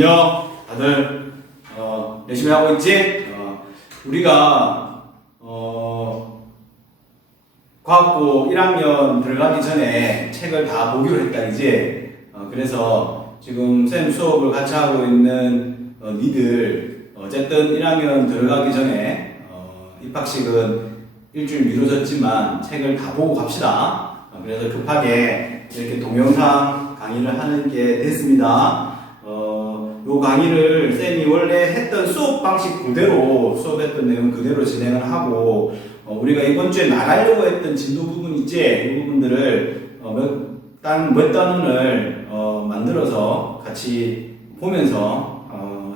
안녕, 다들 열심히 하고 있지? 우리가 과학고 1학년 들어가기 전에 책을 다 보기로 했다, 이제. 그래서 지금 쌤 수업을 같이 하고 있는 니들 어쨌든 1학년 들어가기 전에 입학식은 일주일 미뤄졌지만 책을 다 보고 갑시다. 그래서 급하게 이렇게 동영상 강의를 하는 게 됐습니다. 요 강의를 쌤이 원래 했던 수업 방식 그대로 수업했던 내용 그대로 진행을 하고 우리가 이번 주에 나가려고 했던 진도 부분 있지? 이 부분들을 몇 단원을 만들어서 같이 보면서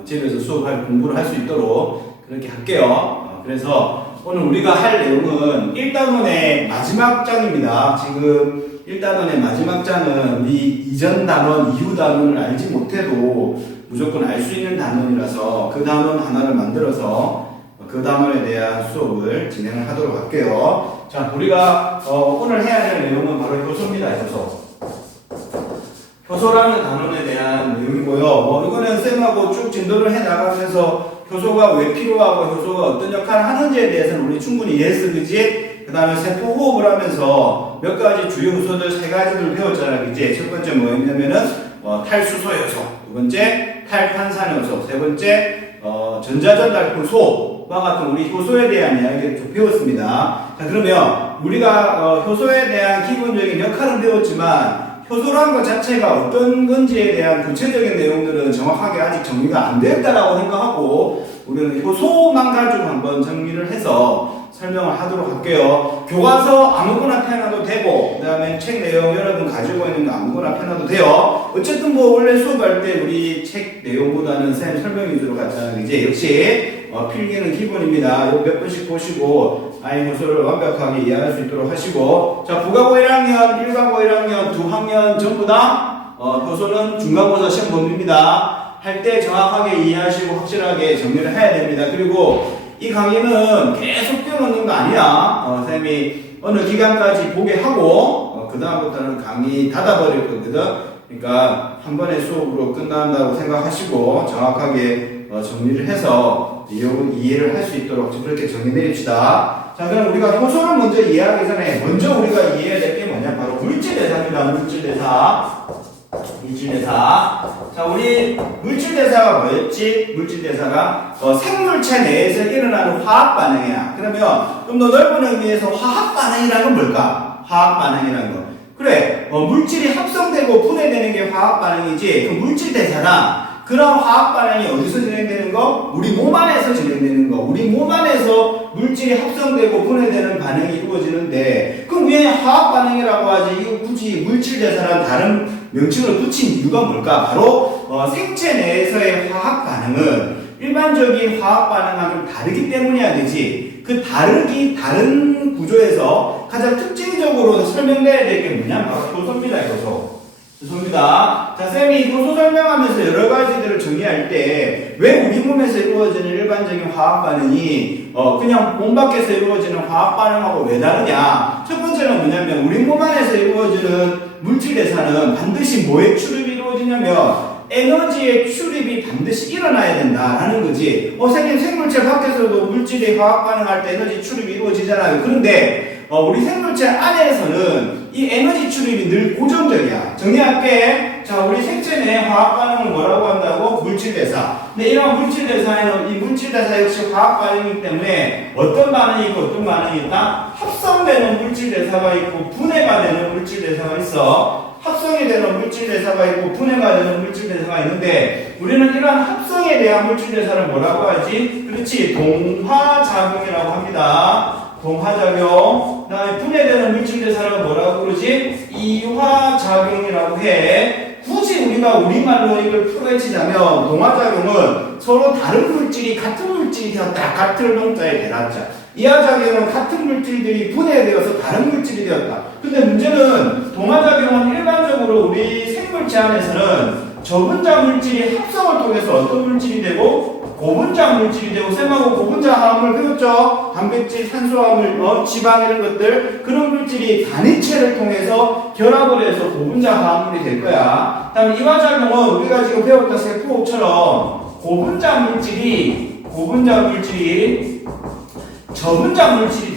집에서 수업할 공부를 할 수 있도록 그렇게 할게요. 그래서 오늘 우리가 할 내용은 1단원의 마지막 장입니다. 지금 1단원의 마지막 장은 우리 이전 단원, 이후 단원을 알지 못해도 무조건 알 수 있는 단원이라서 그 단원 하나를 만들어서 그 단원에 대한 수업을 진행을 하도록 할게요. 자, 우리가 오늘 해야 될 내용은 바로 효소입니다. 효소. 효소라는 단원에 대한 내용이고요. 이거는 쌤하고 쭉 진도를 해 나가면서 효소가 왜 필요하고 효소가 어떤 역할을 하는지에 대해서는 우리 충분히 이해했어, 그지? 그 다음에 세포 호흡을 하면서 몇 가지 주요 효소들 세 가지를 배웠잖아, 그지? 첫 번째 뭐였냐면은 탈수소 효소, 두 번째 탈탄산 효소, 세 번째 전자전달효소와 같은 우리 효소에 대한 이야기를 좀 배웠습니다. 자, 그러면 우리가 효소에 대한 기본적인 역할은 배웠지만 효소라는 것 자체가 어떤 건지에 대한 구체적인 내용들은 정확하게 아직 정리가 안 되었다라고 생각하고 우리는 효소만 가지고 한번 정리를 해서 설명을 하도록 할게요. 교과서 아무거나 펴놔도 되고 그 다음에 책 내용 여러분 가지고 있는 거 아무거나 펴놔도 돼요. 어쨌든 뭐 원래 수업할 때 우리 책 내용보다는 쌤 설명 위주로 갔잖아요. 이제 역시 필기는 기본입니다. 요 몇 번씩 보시고 아이 효소를 완벽하게 이해할 수 있도록 하시고 자, 부가고 1학년, 1가고 1학년 두 학년 전부 다 효소는 중간고사 시험 본입니다. 할 때 정확하게 이해하시고 확실하게 정리를 해야 됩니다. 그리고 이 강의는 계속 띄워놓는 거 아니야. 쌤이 어느 기간까지 보게 하고 그 다음부터는 강의 닫아버릴 거거든. 그러니까 한 번의 수업으로 끝난다고 생각하시고 정확하게 정리를 해서 이해를 할 수 있도록 그렇게 정리 내립시다. 자, 그럼 우리가 효소를 먼저 이해하기 전에 먼저 우리가 이해해야 될 게 뭐냐? 바로 물질대사입니다. 물질대사. 자, 우리 물질대사가 뭐였지? 물질대사가 생물체 내에서 일어나는 화학반응이야. 그러면 좀 더 넓은 의미에서 화학반응이라는 건 뭘까? 화학반응이라는 거. 그래, 물질이 합성되고 분해되는 게 화학반응이지. 그 물질대사나 그런 화학반응이 어디서 진행되는 거? 우리 몸 안에서 진행되는 거. 우리 몸 안에서 물질이 합성되고 분해되는 반응이 이루어지는데 그럼 왜 화학반응이라고 하지? 이거 굳이 물질대사라는 다른 명칭을 붙인 이유가 뭘까? 바로 생체 내에서의 화학반응은 일반적인 화학반응과 좀 다르기 때문이야, 되지? 그 다른 구조에서 가장 특징적으로 설명돼야 될 게 뭐냐? 바로 효소입니다, 효소. 좋습니다. 자, 쌤이 효소 설명하면서 여러 가지들을 정리할 때 왜 우리 몸에서 이루어지는 일반적인 화학 반응이 그냥 몸 밖에서 이루어지는 화학 반응하고 왜 다르냐? 첫 번째는 뭐냐면 우리 몸 안에서 이루어지는 물질 대사는 반드시 뭐의 출입이 이루어지냐면 에너지의 출입이 반드시 일어나야 된다라는 거지. 선생님 생물체 밖에서도 물질이 화학 반응할 때 에너지 출입이 이루어지잖아요. 그런데 우리 생물체 안에서는 이 에너지 출입이 늘 고정적이야. 정리할게. 자, 우리 생체 내 화학 반응을 뭐라고 한다고? 물질대사. 근데 이런 물질대사에는 이 물질대사 역시 화학 반응이기 때문에 어떤 반응이 있고 어떤 반응이 있다? 합성되는 물질대사가 있고 분해가 되는 물질대사가 있어. 합성이 되는 물질대사가 있고 분해가 되는 물질대사가 있는데 우리는 이러한 합성에 대한 물질대사를 뭐라고 하지? 그렇지, 동화작용이라고 합니다. 동화작용. 그 다음에 분해되는 물질대사를 뭐라고 그러지? 이화작용이라고 해. 굳이 우리가 우리말로 이걸 풀어헤치자면 동화작용은 서로 다른 물질이 같은 물질이 되었다. 같은 농자의 대납자. 이화작용은 같은 물질들이 분해되어서 다른 물질이 되었다. 근데 문제는 동화작용은 일반적으로 우리 생물체 안에서는 저분자 물질이 합성을 통해서 어떤 물질이 되고 고분자 물질이 되고, 쌤하고 고분자 화합물 배웠죠? 단백질, 탄수화물, 지방 이런 것들, 그런 물질이 단위체를 통해서 결합을 해서 고분자 화합물이 될 거야. 다음 이화작용은 우리가 지금 배웠던 세포처럼 고분자 물질이 저분자 물질이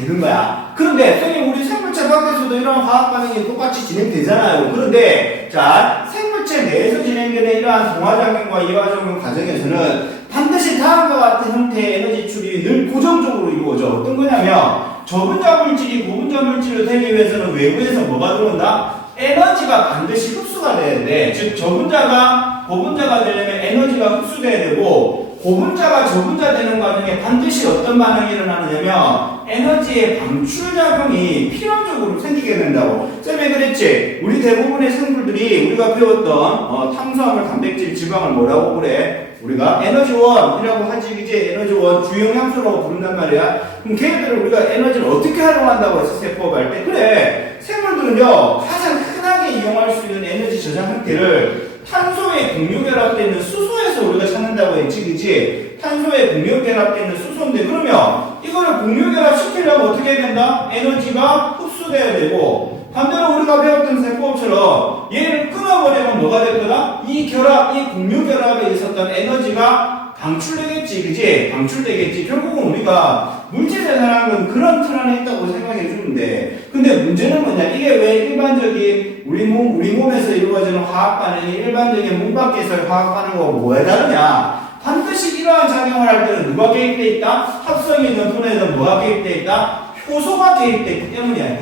되는 거야. 그런데 선생님 우리 생물체 밖에서도 이런 화학 반응이 똑같이 진행되잖아요. 그런데 자, 생물체 내에서 진행되는 이러한 동화작용과 이화작용 과정에서는 반드시 다음과 같은 형태의 에너지 출이 늘 고정적으로 이루어져. 어떤 거냐면 저분자 물질이 고분자 물질로 되기 위해서는 외부에서 뭐가 들어온다? 에너지가 반드시 흡수가 돼야 돼. 즉 저분자가 고분자가 되려면 에너지가 흡수돼야 되고, 고분자가 저분자 되는 과정에 반드시 어떤 반응이 일어나느냐면 에너지의 방출작용이 필연적으로 생기게 된다고. 쌤이 그랬지? 우리 대부분의 생물들이 우리가 배웠던 탄수화물, 단백질, 지방을 뭐라고 그래? 우리가 에너지원이라고 하지. 이제 에너지원 주영양소라고 부른단 말이야. 그럼 걔네들은 우리가 에너지를 어떻게 활용한다고 해서 세포업할 때? 그래, 생물들은요 가장 흔하게 이용할 수 있는 에너지 저장 형태를 탄소에 공유결합되어 있는 수소에서 우리가 찾는다고 했지, 그지? 탄소에 공유결합되어 있는 수소인데, 그러면 이거를 공유결합 시키려면 어떻게 해야 된다? 에너지가 흡수돼야 되고, 반대로 우리가 배웠던 세포처럼 얘를 끊어버리면 뭐가 될 거다? 이 공유결합에 있었던 에너지가 방출되겠지, 그지? 방출되겠지. 결국은 우리가 물질생산하는 건 그런 틀 안에 있다고 생각해 주는데, 근데 문제는 뭐냐? 이게 왜 일반적인 우리 몸에서 이루어지는 화학 반응이 일반적인 몸 밖에서의 화학 반응과 뭐에 다르냐? 반드시 이러한 작용을 할 때는 누가 개입되어 있다? 합성이든 분해든 뭐가 개입되어 있다? 효소가 개입되어 있기 때문이야.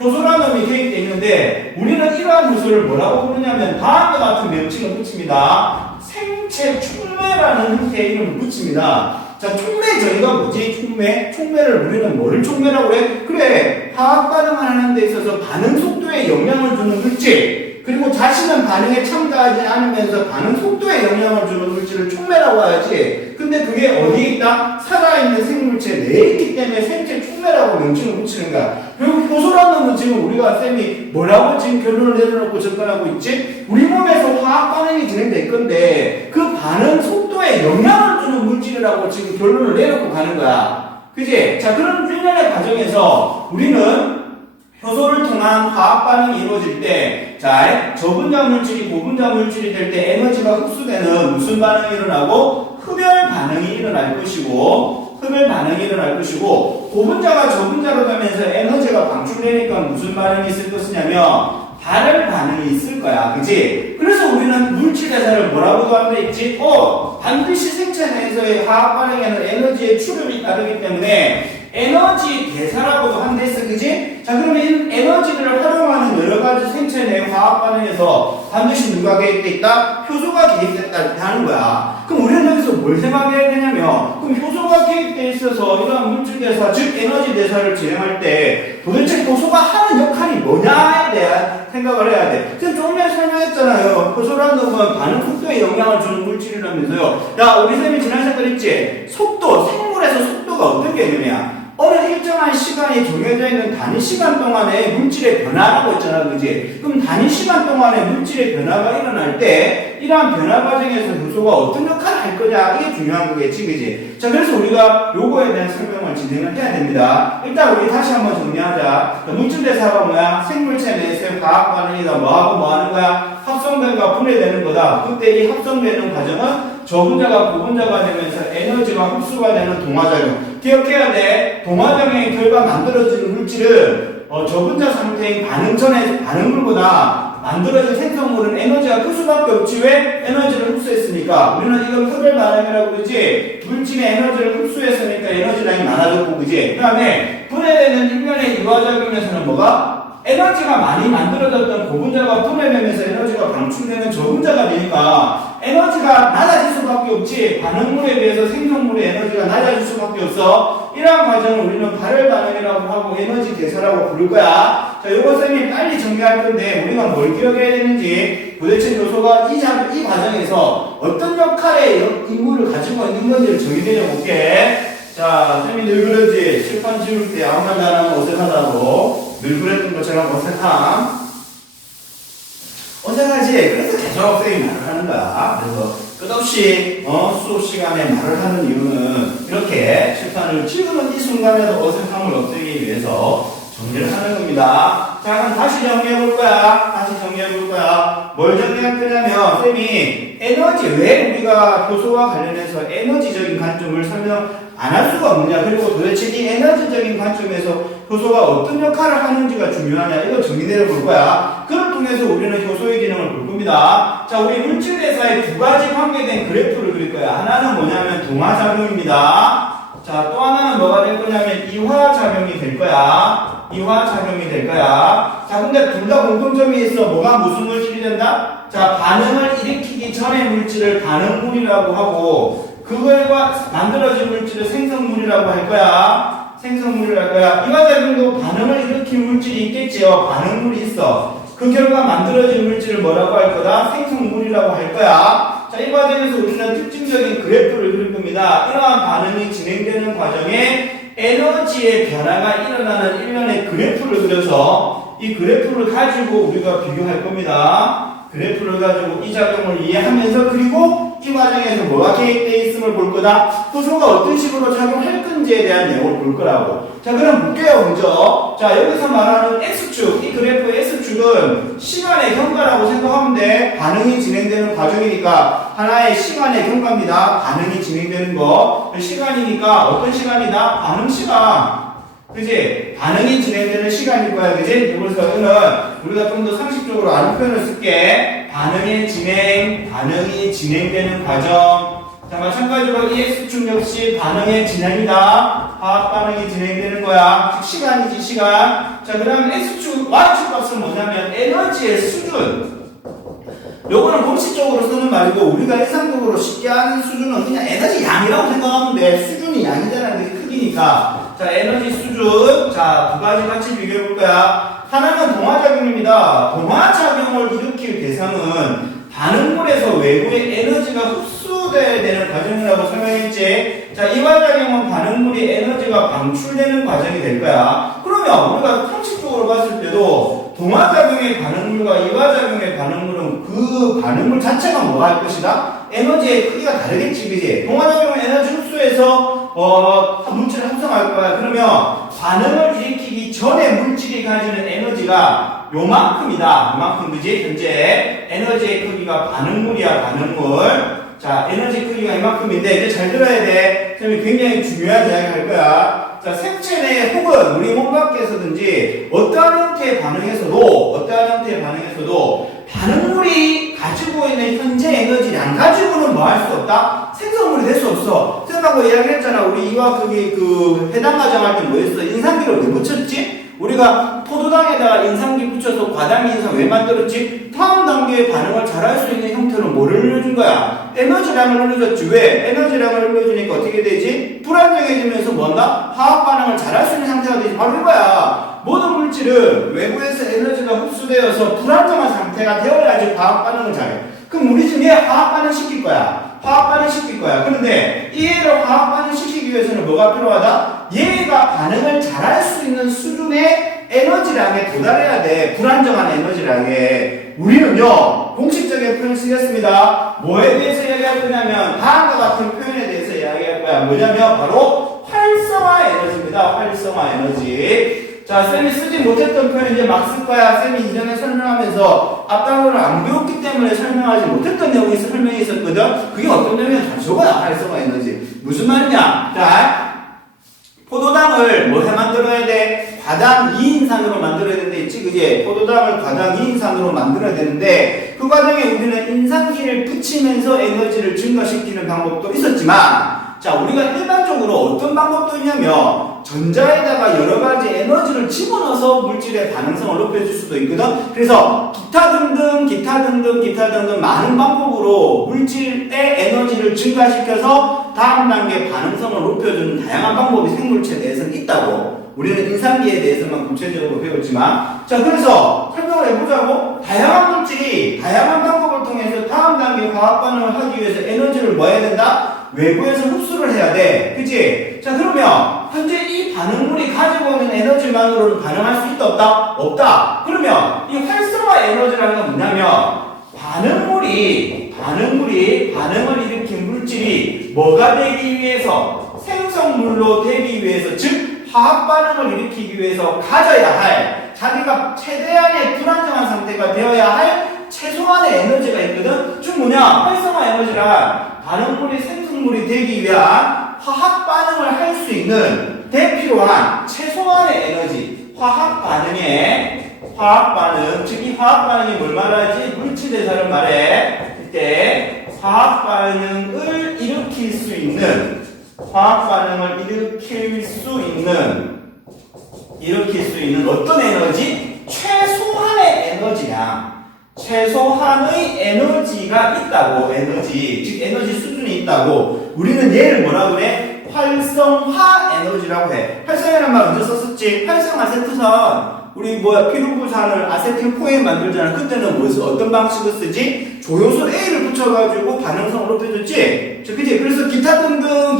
효소라는 놈이 개입되어 있는데, 우리는 이러한 효소를 뭐라고 부르냐면 다음과 같은 명칭을 붙입니다. 생체 촉매라는 형태의 이름을 붙입니다. 자, 촉매 저희가 뭐지? 촉매를 우리는 뭐를 촉매라고 그래? 그래, 화학 반응을 하는 데 있어서 반응 속도에 영향을 주는 물질, 그리고 자신은 반응에 참가하지 않으면서 반응 속도에 영향을 주는 물질을 촉매라고 하지. 근데 그게 어디에 있다? 살아있는 생물체 내에 있기 때문에 생체 촉매라고 명칭을 붙이는 거야. 결국 효소라는 건 지금 우리가 쌤이 뭐라고 지금 결론을 내려놓고 접근하고 있지? 우리 몸에서 화학 반응이 진행될 건데 그 반응 속도에 영향을 주는 물질이라고 지금 결론을 내놓고 가는 거야. 그지? 자, 그런 일련의 과정에서 우리는 효소를 통한 화학 반응이 이루어질 때, 자, 저분자 물질이 고분자 물질이 될 때 에너지가 흡수되는 무슨 반응이 일어나고? 흡열 반응이 일어날 것이고, 고분자가 저분자로 되면서 에너지가 방출되니까 무슨 반응이 있을 것이냐면 발열 반응이 있을 거야. 그치? 그래서 우리는 물질 대사를 뭐라고도 하면 있지? 반드시 생체 내에서의 화학 반응에는 에너지의 출혈이 따르기 때문에 에너지 대사라고도 한데 있어, 그지? 자, 그러면 이 에너지를 활용하는 여러 가지 생체 내 화학 반응에서 반드시 누가 개입돼 있다? 효소가 개입됐다 하는 거야. 그럼 우리는 여기서 뭘 생각해야 되냐면, 그럼 효소가 개입돼 있어서 이러한 물질 대사, 즉 에너지 대사를 진행할 때 도대체 효소가 하는 역할이 뭐냐에 대한 생각을 해야 돼. 지금 조금 전에 설명했잖아요. 효소라는 건 반응 속도에 영향을 주는 물질이라면서요. 야, 우리 쌤이 지난시간에 그랬지? 속도, 생물에서 속도가 어떤 개념이야? 어느 일정한 시간이 정해져 있는 단위 시간 동안에 물질의 변화라고 있잖아, 그지? 그럼 단위 시간 동안에 물질의 변화가 일어날 때 이러한 변화 과정에서 효소가 어떤 역할을 할 거냐, 이게 중요한 거겠지, 그지? 자, 그래서 우리가 요거에 대한 설명을 진행을 해야 됩니다. 일단 우리 다시 한번 정리하자. 물질 대사가 뭐야? 생물체 내에서의 화학 반응이다. 뭐하고 뭐 하는 거야? 합성된과 분해되는 거다. 그때 이 합성되는 과정은 저분자가 고분자가 되면서 에너지가 흡수가 되는 동화작용. 기억해야 돼. 동화작용의 결과 만들어지는 물질은 저분자 상태인 반응 전에 반응물보다 만들어진 생성물은 에너지가 클 수밖에 없지. 왜? 에너지를 흡수했으니까. 우리는 이걸 흡열 반응이라고 그러지. 물질의 에너지를 흡수했으니까 에너지량이 많아졌고, 그지? 그 다음에 분해되는 일면의 이화작용에서는 뭐가? 에너지가 많이 만들어졌던 고분자가 분해되면서 에너지가 방출되는 저분자가 되니까 에너지가 낮아질 수밖에 없지. 반응물에 비해서 생성물의 에너지가 낮아질 수밖에 없어. 이러한 과정을 우리는 발열 반응이라고 하고 에너지 대사라고 부를 거야. 자, 요거 쌤이 빨리 정리할 건데 우리가 뭘 기억해야 되는지, 도대체 요소가 이 과정에서 어떤 역할의 임무를 가지고 있는 건지를 정의되려 볼게. 자, 쌤이 늘 그러지. 칠판 지울 때 아무 말도 안 하면 어색하다고. 늘 그랬던 것처럼 어색하지. 그래서 계속 쌤이 말을 하는 거야. 그래서 끝없이 수업 시간에 말을 하는 이유는 이렇게 칠판을 찍는 이 순간에도 어색함을 없애기 위해서 정리를 하는 겁니다. 자, 그럼 다시 정리해 볼 거야. 뭘 정리할 거냐면 쌤이 에너지, 왜 우리가 효소와 관련해서 에너지적인 관점을 설명 안 할 수가 없느냐, 그리고 도대체 이 에너지적인 관점에서 효소가 어떤 역할을 하는지가 중요하냐, 이거 정리해 볼 거야. 그걸 통해서 우리는 효소의 기능을 볼 겁니다. 자, 우리 물질 대사의 두 가지 관계된 그래프를 그릴 거야. 하나는 뭐냐면 동화작용입니다. 자, 또 하나는 뭐가 될 거냐면 이화작용이 될 거야. 자, 근데 둘 다 공통점이 있어. 뭐가 무슨 물질이 된다? 자, 반응을 일으키기 전의 물질을 반응물이라고 하고, 그걸과 만들어진 물질을 생성물이라고 할 거야. 이화작용도 반응을 일으킨 물질이 있겠지요. 반응물이 있어. 그 결과 만들어진 물질을 뭐라고 할 거다? 생성물이라고 할 거야. 자, 이 과정에서 우리는 특징적인 그래프를 그릴 겁니다. 이러한 반응이 진행되는 과정에 에너지의 변화가 일어나는 일련의 그래프를 그려서 이 그래프를 가지고 우리가 비교할 겁니다. 그래프를 가지고 이 작용을 이해하면서, 그리고 이 과정에서 뭐가 개입되어 있음을 볼 거다. 효소가 어떤 식으로 작용할 건지에 대한 내용을 볼 거라고. 자, 그럼 볼게요. 먼저. 자, 여기서 말하는 X축, 이 그래프의 X축은 시간의 경과라고 생각하면 돼. 반응이 진행되는 과정이니까 하나의 시간의 경과입니다. 반응이 진행되는 거. 시간이니까 어떤 시간이다? 반응 시간. 그지? 반응이 진행되는 시간일 거야. 그지? 그래서 이거는 우리가 좀 더 상식적으로 아는 표현을 쓸게. 반응이 진행되는 과정. 자, 마찬가지로 이 X축 역시 반응의 진행이다. 화학 반응이 진행되는 거야. 즉, 시간이지, 시간. 자, 그 다음에 X축, Y축 값은 뭐냐면 에너지의 수준. 요거는 공식적으로 쓰는 말이고, 우리가 일상적으로 쉽게 아는 수준은 그냥 에너지 양이라고 생각하면 돼. 수준이 양이잖아. 그게 크기니까. 자, 에너지 수준. 자, 두 가지 같이 비교해 볼 거야. 하나는 동화작용입니다. 동화작용을 일으킬 대상은 반응물에서 외부의 에너지가 흡수돼야 되는 과정이라고 설명했지. 자, 이화작용은 반응물이 에너지가 방출되는 과정이 될 거야. 그러면 우리가 상식적으로 봤을 때도 동화작용의 반응물과 이화작용의 반응물은 그 반응물 자체가 뭐가 할 것이다? 에너지의 크기가 다르겠지, 그지? 동화작용은 에너지 흡수해서 물질을 합성할 거야. 그러면 반응을 일으키기 전에 물질이 가지는 에너지가 요만큼이다. 요만큼, 그지? 현재 에너지의 크기가 반응물이야, 반응물. 자, 에너지 크기가 이만큼인데, 이제 잘 들어야 돼. 선생님이 굉장히 중요한 이야기 할 거야. 자, 생체 내 혹은 우리 몸 밖에서든지 어떠한 형태의 반응에서도 반응물이 가지고 있는 현재 에너지를 안 가지고는 뭐 할 수 없다? 생성물이 될 수 없어. 생각하고 이야기했잖아. 우리 이와 그 해당 과정 할 때 뭐였어? 인상기를 왜 붙였지? 우리가 포도당에다가 인상기 붙여서 과당 인상 왜 만들었지? 다음 단계의 반응을 잘할 수 있는 형태로 뭐를 늘려준 거야? 에너지량을 늘려줬지. 왜? 에너지량을 늘려주니까 어떻게 되지? 불안정해지면서 뭔가? 화학 반응을 잘할 수 있는 상태가 되지. 바로 이거야. 모든 물질은 외부에서 에너지가 흡수되어서 불안정한 상태가 되어야지 화학 반응을 잘해. 그럼 우리 지금 얘 화학 반응 시킬 거야. 그런데 이 얘를 화학 반응 시키기 위해서는 뭐가 필요하다? 얘가 반응을 잘할 수 있는 수준의 에너지량에 도달해야 돼. 불안정한 에너지량에. 우리는요, 공식적인 표현을 쓰겠습니다. 뭐에 대해서 이야기할 거냐면, 다음과 같은 표현에 대해서 이야기할 거야. 뭐냐면, 바로 활성화 에너지입니다. 활성화 에너지. 자, 쌤이 쓰지 못했던 표현 이제 막 쓸 거야. 쌤이 이전에 설명하면서 앞단어를 안 배웠기 때문에 설명하지 못했던 내용이 설명이 있었거든. 그게 어떤 내용이냐? 다 저거야. 활성화 에너지. 무슨 말이냐? 자, 포도당을 뭐 해 만들어야 돼? 과당 2인산으로 만들어야 되는데 있지, 그지? 포도당을 과당 2인산으로 만들어야 되는데 그 과정에 우리는 인산기를 붙이면서 에너지를 증가시키는 방법도 있었지만, 자, 우리가 일반적으로 어떤 방법도 있냐면 전자에다가 여러 가지 에너지를 집어넣어서 물질의 반응성을 높여줄 수도 있거든. 그래서 기타 등등 많은 방법으로 물질의 에너지를 증가시켜서 다음 단계 반응성을 높여주는 다양한 방법이 생물체에 대해서는 있다고. 우리는 인산기에 대해서만 구체적으로 배웠지만, 자, 그래서 설명을 해보자고. 다양한 물질이 다양한 방법을 통해서 다음 단계 화학 반응을 하기 위해서 에너지를 뭐 해야 된다? 외부에서 흡수를 해야 돼. 그치? 자, 그러면 현재 이 반응물이 가지고 있는 에너지만으로는 반응할 수 있다, 없다? 없다. 그러면 이 활성화 에너지라는 건 뭐냐면 반응물이 반응물이 반응을 일으킨 물질이 뭐가 되기 위해서 생성물로 되기 위해서 즉 화학 반응을 일으키기 위해서 가져야 할 자기가 최대한의 불안정한 상태가 되어야 할 최소한의 에너지가 있거든. 즉 뭐냐 활성화 에너지란 반응물이 생성물이 되기 위한 화학 반응을 할 수 있는 대필요한 최소한의 에너지 화학 반응 즉 이 화학 반응이 뭘 말하지? 물질 대사를 말해. 이때 화학 반응을 일으킬 수 있는 어떤 에너지? 최소한의 에너지야. 최소한의 에너지가 있다고. 에너지 즉 에너지 수준이 있다고. 우리는 얘를 뭐라 그래? 활성화 에너지라고 해. 활성이라는 말 언제 썼었지? 활성 아세트산 우리 피루부산을 아세틸코엔 만들잖아. 그때는 어떤 방식을 쓰지? 조효소 A를 붙여가지고 반응성을 높여줬지? 그치? 그래서 기타 등등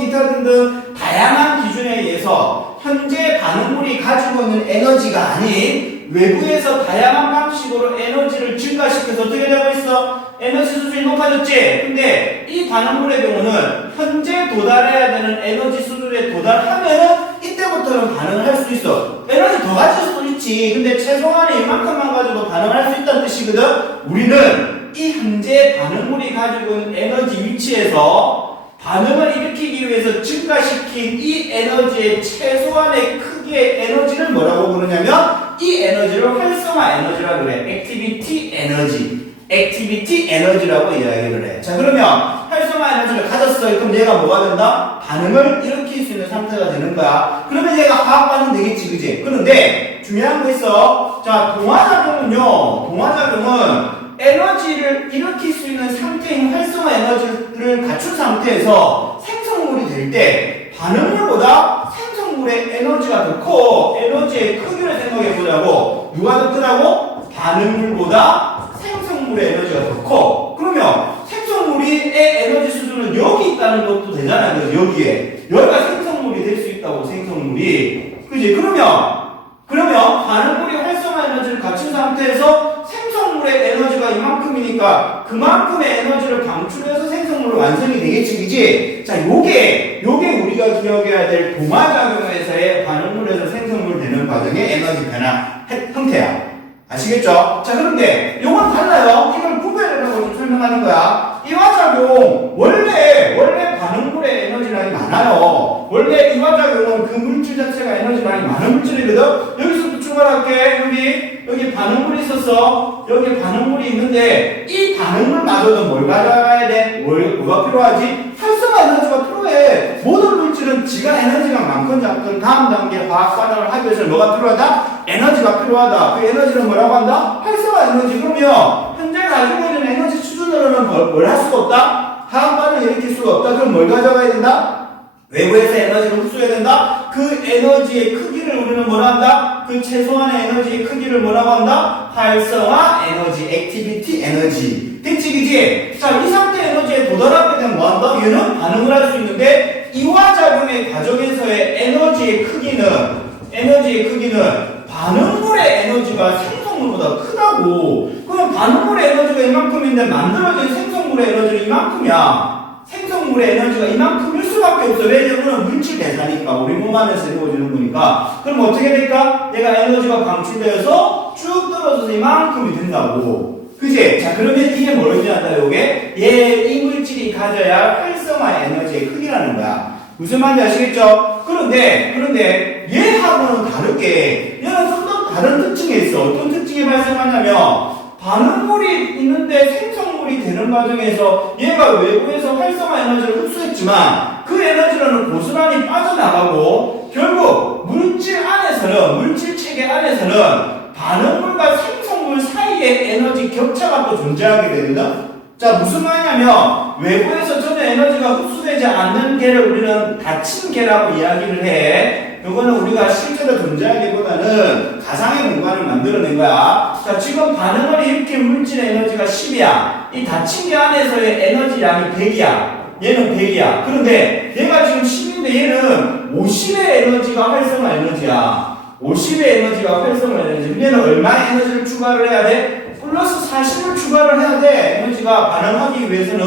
다양한 기준에 의해서 현재 반응물이 가지고 있는 에너지가 아닌 외부에서 다양한 방식으로 에너지를 증가시켜서 어떻게 되고 있어? 에너지 수준이 높아졌지? 근데 이 반응물의 경우는 현재 도달해야 되는 에너지 수준에 도달하면은 이때부터는 반응을 할 수 있어. 에너지 더 가질 수도 있지. 근데 최소한의 이만큼만 가지고 반응을 할 수 있다는 뜻이거든? 우리는 이 현재 반응물이 가지고 있는 에너지 위치에서 반응을 일으키기 위해서 증가시킨 이 에너지의 최소한의 크기의 에너지를 뭐라고 부르냐면 이 에너지를 활성화 에너지라고 그래. 액티비티 에너지라고 이야기를 해. 자, 그러면 활성화 에너지를 가졌어. 그럼 얘가 뭐가 된다? 반응을 일으킬 수 있는 상태가 되는 거야. 그러면 얘가 화학 반응 되겠지, 그지? 그런데 중요한 거 있어. 자, 동화작용은 에너지를 일으킬 수 있는 상태인 활성화 에너지를 갖춘 상태에서 생성물이 될 때 반응물보다 생성물의 에너지가 더 커. 에너지의 크기를 생각해 보자고. 누가 더 크다고? 반응물보다 생성물의 에너지가 더 커. 그러면 생성물의 에너지 수준은 여기 있다는 것도 되잖아요. 여기가 생성물이 될 수 있다고. 생성물이. 그지? 그러면 반응물이 활성화 에너지를 갖춘 상태에서 생성물의 에너지가 이만큼이니까 그만큼의 에너지를 방출해서 생성물로 완성이 되겠지, 그지? 자, 요게 우리가 기억해야 될 동화작용에서의 반응물에서 생성물 되는 과정의 에너지 변화 형태야. 아시겠죠? 자, 그런데 요건 달라요. 이걸 구별을 하고 설명하는 거야. 이화작용, 원래 반응물의 에너지량이 많아요. 원래 이화작용은 그 물질 자체가 에너지량이 많은 물질이거든? 여기서부터 출발할게. 여기 반응물이 있었어. 여기 반응물이 있는데, 이 반응물마저도 뭘 가져가야 돼? 뭐가 필요하지? 활성화 에너지가 필요해. 모든 물질은 지가 에너지가 많건 작건 다음 단계 화학 반응을 하기 위해서 뭐가 필요하다? 에너지가 필요하다. 그 에너지는 뭐라고 한다? 활성화 에너지. 그러면 현재 가지고 있는 에너지 수준으로는 뭘 할 수가 없다? 화학 반응을 일으킬 수가 없다. 그럼 뭘 가져가야 된다? 외부에서 에너지를 흡수해야 된다? 그 에너지의 크기를 우리는 뭐라 한다? 그 최소한의 에너지의 크기를 뭐라고 한다? 활성화 에너지, 액티비티 에너지. 됐지, 그지? 자, 이 상태 에너지에 도달하게 되면 뭐 한다? 얘는 반응을 할 수 있는데, 이화작용의 과정에서의 에너지의 크기는 반응물의 에너지가 생성물보다 크다고. 그럼 반응물의 에너지가 이만큼인데 만들어진 생성물의 에너지는 이만큼이야. 생성물의 에너지가 이만큼일 수밖에 없어. 왜냐면 물질 대사니까. 우리 몸 안에서 이루어지는 거니까. 그럼 어떻게 될까? 얘가 에너지가 방출되어서 쭉 떨어져서 이만큼이 된다고. 그치? 자, 그러면 이게 뭘 의미한다, 요게? 이 물질이 가져야 할 활성화 에너지의 크기라는 거야. 무슨 말인지 아시겠죠? 그런데 얘하고는 다르게 얘는 좀 더 다른 특징이 있어. 어떤 특징이 발생하냐면 반응물이 있는데 생성물이 되는 과정에서 얘가 외부에서 활성화 에너지를 흡수했지만 그 에너지는 고스란히 빠져나가고 결국 물질 체계 안에서는 반응물과 생성물 사이에 에너지 격차가 또 존재하게 되거든. 자, 무슨 말이냐면 외부에서 전혀 에너지가 흡수되지 않는 개를 우리는 닫힌 개라고 이야기를 해. 이거는 우리가 실제로 존재하기보다는 가상의 공간을 만들어낸 거야. 자, 지금 반응을 일으킨 물질의 에너지가 10이야. 이 닫힌 개 안에서의 에너지 양이 100이야. 얘는 100이야. 그런데 얘가 지금 10인데 얘는 50의 에너지가 활성화 에너지야. 50의 에너지가 활성화 에너지. 얘는 얼마의 에너지를 추가를 해야 돼? 플러스 40을 추가를 해야 돼. 에너지가 반응하기 위해서는.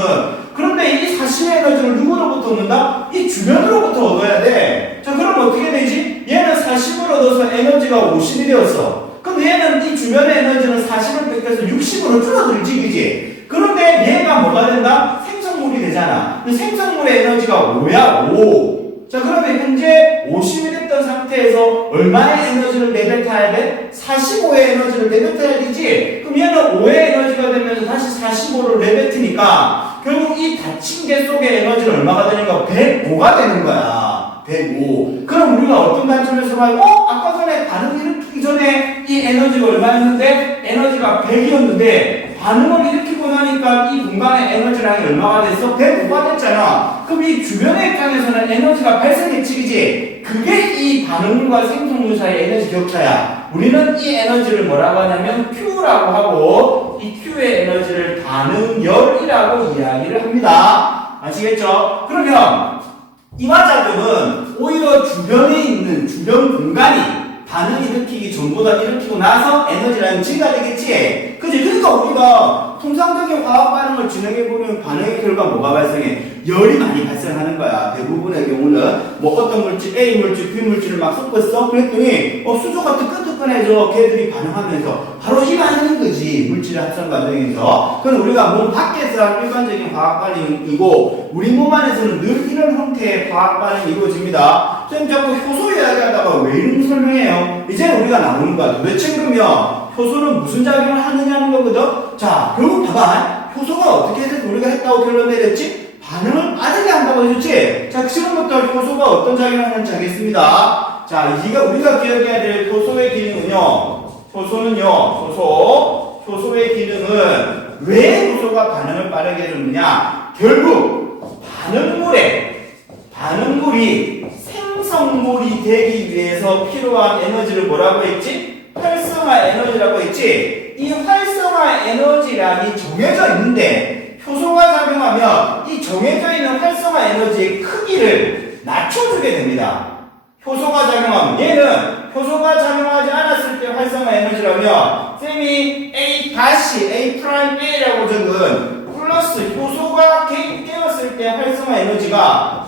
그런데 이 40의 에너지를 누구로부터 얻는다? 이 주변으로부터 얻어야 돼. 자, 그럼 어떻게 되지? 얘는 40을 얻어서 에너지가 50이 되었어. 그럼 얘는 이 주변의 에너지는 40을 뺏겨서 60으로 줄어들지, 그지? 그런데 얘가 뭐가 된다? 생성물이 되잖아. 생성물의 에너지가 5야, 5. 자, 그러면 현재 50이 됐던 상태에서 얼마의 에너지를 내뱉어야 돼? 45의 에너지를 내뱉어야 되지? 그럼 얘는 5의 에너지가 되면서 다시 45를 내뱉으니까 결국 이 닫힌 개 속의 에너지는 얼마가 되는가? 105가 되는 거야. 105. 그럼 우리가 어떤 관점에서 봐요? 아까 전에 반응 일으키기 전에 이 에너지가 얼마였는데? 에너지가 100이었는데 반응을 일으키고 나니까 이 공간의 에너지량이 얼마가 됐어? 105가 됐잖아. 그럼 이 주변의 입장에서는 에너지가 발생했지, 그지? 그게 이 반응물과 생성물 사이의 에너지 격차야. 우리는 이 에너지를 뭐라고 하냐면 Q라고 하고 이 Q의 에너지를 반응열이라고 이야기를 합니다. 아시겠죠? 그러면 이화작용은 오히려 주변에 있는 주변 공간이 반응 일으키기 전보다 일으키고 나서 에너지량이 증가되겠지? 그지? 그러니까 우리가 통상적인 화학 반응을 진행해보면 반응의 결과 뭐가 발생해? 열이 많이 발생하는 거야. 대부분의 경우는 뭐 어떤 물질, A 물질, B 물질을 막 섞었어? 그랬더니 수조가 뜨끈뜨끈해져. 걔들이 반응하면서 바로 이 반응인 거지. 물질의 합성 과정에서. 그건 우리가 몸 밖에서 한 일반적인 화학 반응이고 우리 몸 안에서는 늘 이런 형태의 화학 반응이 이루어집니다. 선생님 자꾸 효소 이야기하다가 왜 이런 설명해요? 이제 우리가 나오는 거야. 도대체 그러면 효소는 무슨 작용을 하느냐는 거거든? 자, 결국 봐봐. 효소가 어떻게 해서 우리가 했다고 결론 내렸지? 반응을 빠르게 한다고 해줬지? 자, 지금부터 효소가 어떤 작용을 하는지 하겠습니다. 자, 우리가 기억해야 될 효소의 기능은요. 효소의 기능은 왜 효소가 반응을 빠르게 해주느냐? 결국 반응물이 생성물이 되기 위해서 필요한 에너지를 뭐라고 했지? 활성화 에너지라고 했지? 이 활성화 에너지량이 정해져 있는데 효소가 작용하면 이 정해져 있는 활성화 에너지의 크기를 낮춰주게 됩니다. 효소가 작용하면 얘는 효소가 작용하지 않았을 때 활성화 에너지라면 쌤이 A'A라고 적은 플러스 효소가 깨었을 때 활성화 에너지가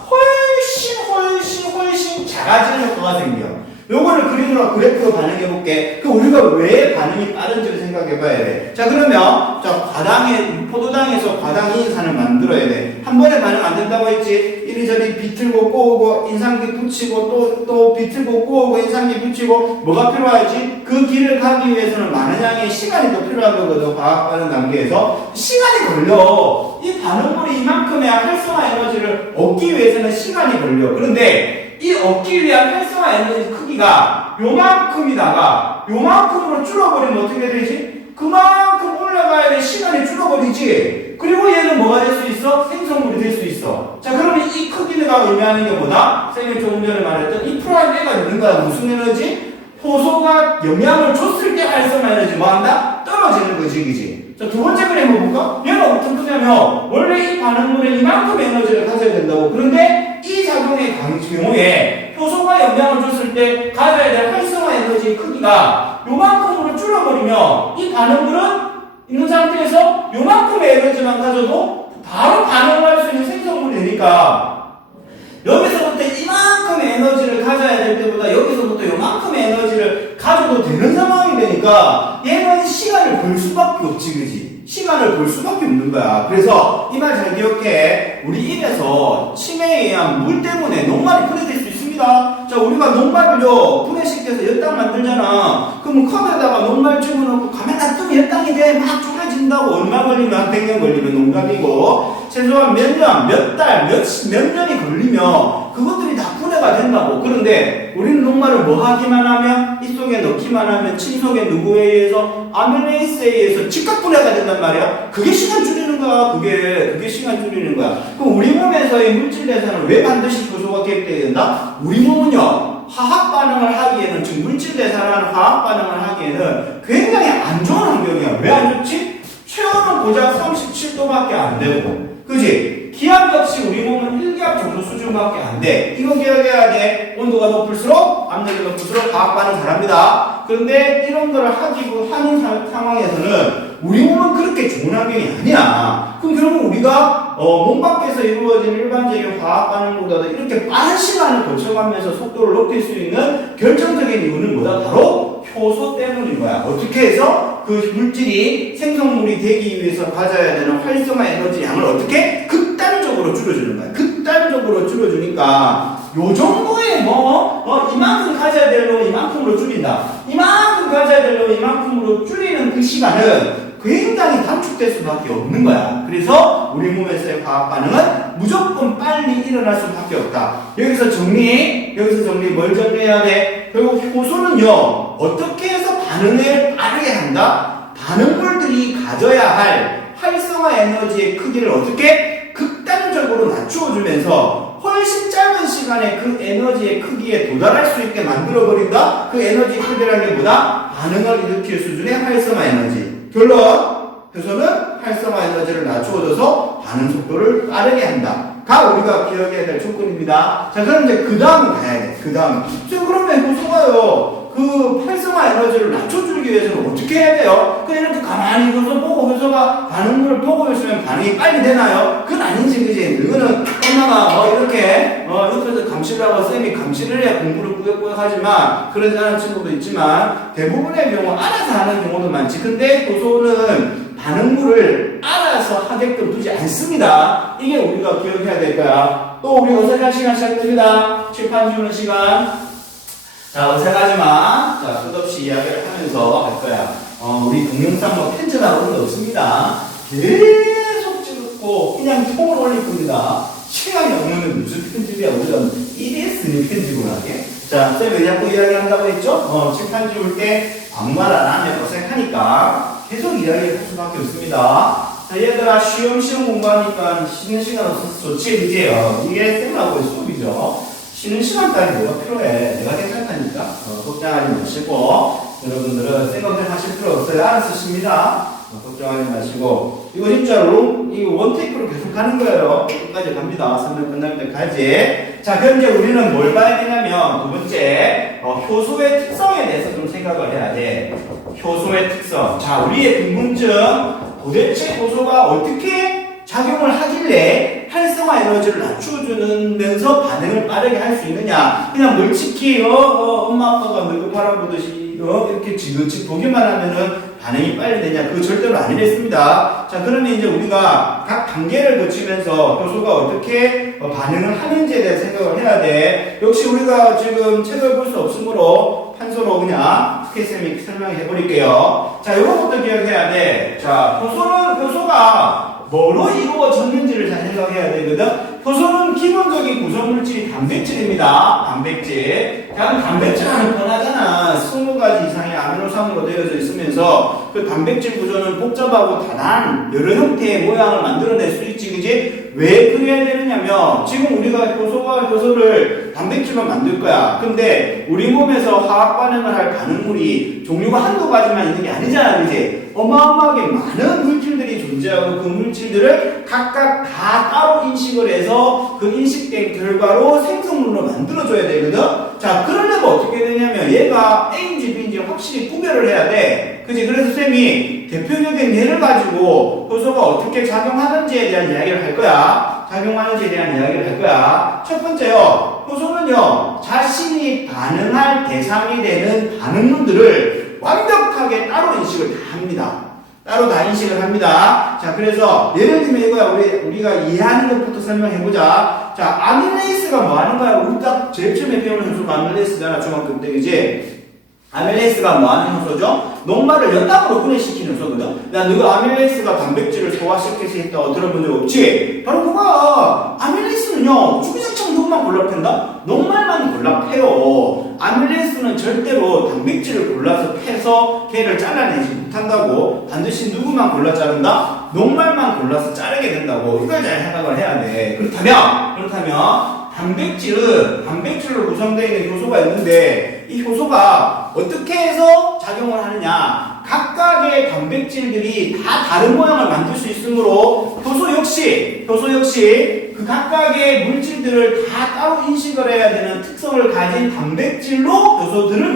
훨씬 작아지는 효과가 생겨. 요거를 그림으로 그래프로 반응해볼게. 우리가 왜 반응이 빠른지를 생각해봐야 돼. 자, 그러면, 포도당에서 과당 인산을 만들어야 돼. 한 번에 반응 안 된다고 했지? 이리저리 비틀고 꼬우고, 인산기 붙이고, 또 비틀고 꼬우고, 인산기 붙이고, 뭐가 필요하지? 그 길을 가기 위해서는 많은 양의 시간이 더 필요한 거거든, 과학 반응 단계에서. 시간이 걸려. 이 반응물이 이만큼의 활성화 에너지를 얻기 위해서는 시간이 걸려. 그런데, 이 얻기 위한 활성화 에너지 크기가 요만큼이다가 요만큼으로 줄어버리면 어떻게 되지? 그만큼 올라가야 될 시간이 줄어버리지. 그리고 얘는 뭐가 될 수 있어? 생성물이 될 수 있어. 자, 그러면 이 크기가 의미하는 게 뭐다? 쌤이 조금 전에 말했던 이 프라임에가 있는 거야. 무슨 에너지? 효소가 영향을 줬을 때 활성화 에너지 뭐한다? 떨어지는 거지, 그지? 자, 두 번째 그림 한번 볼까? 얘는 어떤 거냐면 원래 이 반응물에 이만큼 에너지를 가져야 된다고. 그런데 이 작용의 경우에 효소가 영향을 줬을 때 가져야 될 활성화 에너지의 크기가 요만큼으로 줄어버리면 이 반응물은 있는 상태에서 요만큼의 에너지만 가져도 바로 반응을 할 수 있는 생성물이 되니까 여기서부터 이만큼의 에너지를 가져야 될 때보다 여기서부터 요만큼의 에너지를 가져도 되는 상황이 되니까 얘는 시간을 벌 수밖에 없지, 그지? 시간을 벌 수밖에 없는 거야. 그래서 이 말 잘 기억해. 우리 입에서 침에 의한 물 때문에 녹말이 분해될 수 있습니다. 자, 우리가 녹말을요 분해시켜서 엿당 만들잖아. 그럼 컵에다가 녹말 집어넣고 가만 놔두면 엿당이 돼. 막 졸아진다고. 얼마 걸리면 한 100년 걸리면 농담이고 최소한 몇 년, 몇 달, 몇 년이 걸리면 그것들이 다 분해가 된다고. 그런데 우리는 녹말을 뭐 하기만 하면 이 속에 넣기만 하면 침 속에 누구에 의해서 아밀레이스에 의해서 즉각 분해가 된단 말이야. 그게 시간 줄이는 거야. 그게 시간 줄이는 거야. 그럼 우리 몸에서의 물질 대사는 왜 반드시 효소가 개입돼야 된다? 우리 몸은요 화학 반응을 하기에는, 즉 물질 대사라는 화학 반응을 하기에는 굉장히 안 좋은 환경이야. 왜 안 좋지? 체온은 고작 37도밖에 안 되고, 그지? 기압 역시 우리 몸은 1기압 정도 수준밖에 안 돼. 이거 기억해야 돼. 온도가 높을수록, 압력이 높을수록 화학 반응 잘합니다. 그런데 이런 거를 하는 상황에서는 우리 몸은 그렇게 좋은 환경이 아니야. 그럼 결국 우리가 몸 밖에서 이루어지는 일반적인 화학 반응보다도 이렇게 빠른 시간을 거쳐가면서 속도를 높일 수 있는 결정적인 이유는 뭐다? 바로 효소 때문인 거야. 어떻게 해서 그 물질이 생성물이 되기 위해서 가져야 되는 활성화 에너지 양을 어떻게? 극단적으로 줄여주는 거야. 극단적으로 줄여주니까 요 정도의 이만큼 가져야 될 놈 이만큼으로 줄인다. 이만큼 가져야 될 놈 이만큼으로 줄이는 그 시간은 굉장히 단축될 수밖에 없는 거야. 그래서 우리 몸에서의 화학 반응은 무조건 빨리 일어날 수밖에 없다. 여기서 정리 뭘 정리해야 돼? 결국 효소는요, 어떻게 해서 반응을 빠르게 한다? 반응물들이 가져야 할 활성화 에너지의 크기를 어떻게? 극단적으로 낮추어주면서 훨씬 짧은 시간에 그 에너지의 크기에 도달할 수 있게 만들어버린다? 그 에너지 크기라는 게 뭐다? 반응을 일으킬 수준의 활성화 에너지. 결론, 효소는 활성화 에너지를 낮추어줘서 반응 속도를 빠르게 한다. 가 우리가 기억해야 될 조건입니다. 자, 그럼 이제 그 다음 가야 돼. 그 다음. 지금 그러면 효소가요, 그 활성화 에너지를 낮춰주기 위해서는 어떻게 해야 돼요? 그냥 이렇게 가만히 효소 보고 효소가 반응물을 보고 있으면 반응이 빨리 되나요? 그건 아니지, 그지? 이거는 엄마가 이렇게 옆에서 감시를 하고 쌤이 감시를 해야 공부를 꾸역꾸역 하지만 그러지 않은 친구도 있지만 대부분의 경우 알아서 하는 경우도 많지. 근데 효소는 반응물을 알아서 하게끔 두지 않습니다. 이게 우리가 기억해야 될 거야. 또 우리 어색한 시간 시작됩니다. 칠판 지우는 시간. 자, 어색하지 마. 자, 끝없이 이야기를 하면서 할 거야. 우리 동영상 편집하고 그런 거 없습니다. 계속 찍고 그냥 통을 올릴 겁니다. 시간이 없는 무슨 편집이야. 우리가 EBS는 편집을 하게. 자, 쌤 왜 자꾸 이야기한다고 했죠? 칠판 지울 때 아무 말 안 하면 어색하니까 계속 이야기를 할 수밖에 없습니다. 자, 얘들아, 쉬엄쉬엄 공부하니까 쉬는 시간 없어서 좋지, 그지? 이게 쌤하고의 수업이죠. 쉬는 시간 따위 뭐가 필요해? 내가 괜찮다니까. 걱정하지 마시고, 여러분들은 생각을 하실 필요 없어요. 알아서 쉽니다. 걱정하지 마시고. 이거 진짜로, 이거 원테이크로 계속 가는 거예요. 끝까지 갑니다. 설명 끝날 때까지. 자, 그럼 이제 우리는 뭘 봐야 되냐면, 두 번째, 효소의 특성에 대해서 좀 생각을 해야 돼. 효소의 특성. 자, 우리의 궁금증, 도대체 효소가 어떻게 작용을 하길래 활성화 에너지를 낮춰주면서 반응을 빠르게 할 수 있느냐? 그냥 멀찍이 엄마 아빠가 늙은바람 보듯이 이렇게 지그치 보기만 하면은 반응이 빨리 되냐? 그거 절대로 아니랬습니다. 자, 그러면 이제 우리가 각 단계를 거치면서 효소가 어떻게 반응을 하는지에 대해 생각을 해야 돼. 역시 우리가 지금 책을 볼 수 없으므로 판서로 그냥 스케이쌤이 설명해 버릴게요. 자, 이것부터 기억해야 돼. 자, 효소가 뭐로 이루어졌는지를 잘 생각해야 되거든. 효소는 기본적인 구성물질이 단백질입니다. 단백질. 그냥 단백질하면 편하잖아. 20가지 이상의 아미노산으로 되어져 있으면서 그 단백질 구조는 복잡하고 다단한 여러 형태의 모양을 만들어낼 수 있지, 그지? 왜 그래야 되느냐면 지금 우리가 효소를 단백질로 만들 거야. 근데 우리 몸에서 화학 반응을 할 반응물이 종류가 한두 가지만 있는 게 아니잖아, 그지? 어마어마하게 많은 물질들이 존재하고 그 물질들을 각각 다 따로 인식을 해서 그 인식된 결과로 생성물로 만들어줘야 되거든? 자, 그러려면 어떻게 되냐면 얘가 A인지 B인지 확실히 구별을 해야 돼. 그지? 그래서 쌤이 대표적인 예를 가지고 효소가 어떻게 작용하는지에 대한 이야기를 할 거야. 작용하는지에 대한 이야기를 할 거야. 첫 번째요. 효소는요, 자신이 반응할 대상이 되는 반응물들을 완벽하게 따로 인식을 다 합니다. 따로 다 인식을 합니다. 자, 그래서 예를 들면 이거야. 우리가 이해하는 것부터 설명해보자. 자, 아밀레이스가 뭐 하는 거야? 우리 딱 제일 처음에 배우는 효소가 아밀레이스잖아. 중학교 때, 그지? 아밀레이스가 뭐 하는 효소죠? 녹말을 연당으로 분해시키는 효소거든? 야, 너가 아밀레이스가 단백질을 소화시킬 수 있다고 들어본 적 없지? 바로 그거야. 아밀레이스는요, 주기장창 누구만 골라 팬다? 녹말만 골라 패요. 아밀레이스는 절대로 단백질을 골라서 패서 걔를 잘라내지 못한다고. 반드시 누구만 골라 자른다? 녹말만 골라서 자르게 된다고. 이걸 잘 생각을 해야 돼. 그렇다면 단백질은 단백질로 구성되어 있는 효소가 있는데 이 효소가 어떻게 해서 작용을 하느냐? 각각의 단백질들이 다 다른 모양을 만들 수 있으므로 효소 역시 그 각각의 물질들을 다 따로 인식을 해야 되는 특성을 가진 단백질로 효소들을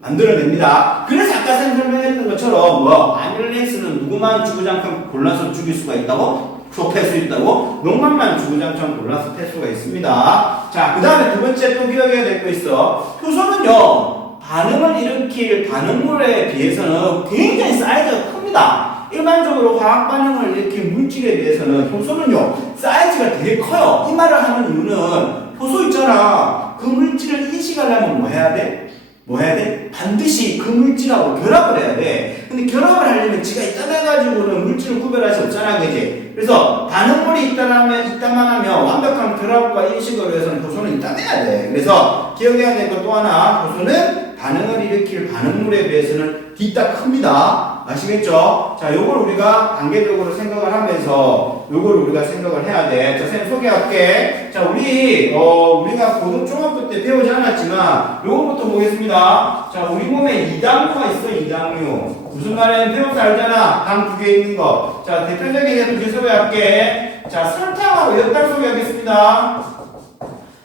만들어냅니다. 그래서 아까 아까 설명했던 것처럼 뭐 아밀레이스는 누구만 주구장창 골라서 죽일 수가 있다고? 좁힐 수 있다고? 농막만 주구장창 골라서 팰 수가 있습니다. 자, 그 다음에 두 번째 또 기억해야 될 거 있어. 효소는요, 반응을 일으킬 반응물에 비해서는 굉장히 사이즈가 큽니다. 일반적으로 화학 반응을 일으킨 물질에 비해서는 효소는요, 사이즈가 되게 커요. 이 말을 하는 이유는 효소 있잖아. 그 물질을 인식하려면 뭐 해야 돼? 뭐 해야 돼? 반드시 그 물질하고 결합을 해야 돼. 근데 결합을 하려면 지가 이따해가지고는 물질을 구별할 수 없잖아, 그지? 그래서 반응물이 있다만 하면 완벽한 결합과 인식을 위해서는 효소는 이따해야 돼. 그래서 기억해야 될 것 또 하나, 효소는 반응을 일으킬 반응물에 비해서는 뒤딱 큽니다. 아시겠죠? 자, 요걸 우리가 단계적으로 생각을 하면서 요걸 우리가 생각을 해야 돼. 자, 선생님 소개할게. 자, 우리가 고등 중학교 때 배우지 않았지만 요거부터 보겠습니다. 자, 우리 몸에 이당류가 있어, 이당류. 무슨 말이냐면 배워서 알잖아. 당 두 개 있는 거. 자, 대표적인 예 두 개 소개할게. 자, 설탕하고 엿당 소개하겠습니다.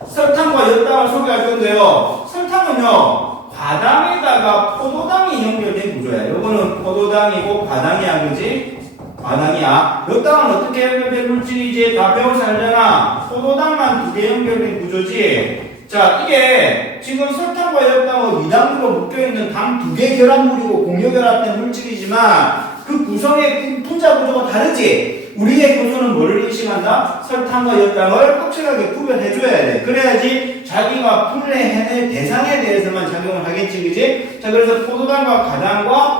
설탕과 엿당을 소개할 건데요. 설탕은요, 과당에다가 포도당이 연결된 구조야. 요거는 포도당이고 과당이야, 그지? 과당이야. 엿당은 어떻게 연결된 물질이지? 다 배워서 알잖아. 포도당만 두 개 연결된 구조지. 자, 이게 지금 설탕과 엿당은 이당류로 묶여있는 당 두 개 결합물이고 공유결합된 물질이지만 그 구성의 분자 구조가 다르지? 우리의 효소는 뭐를 인식한다? 설탕과 엿당을 확실하게 구별해줘야 돼. 그래야지 자기가 분해해낼 대상에 대해서만 작용을 하겠지, 그지? 자, 그래서 포도당과 과당과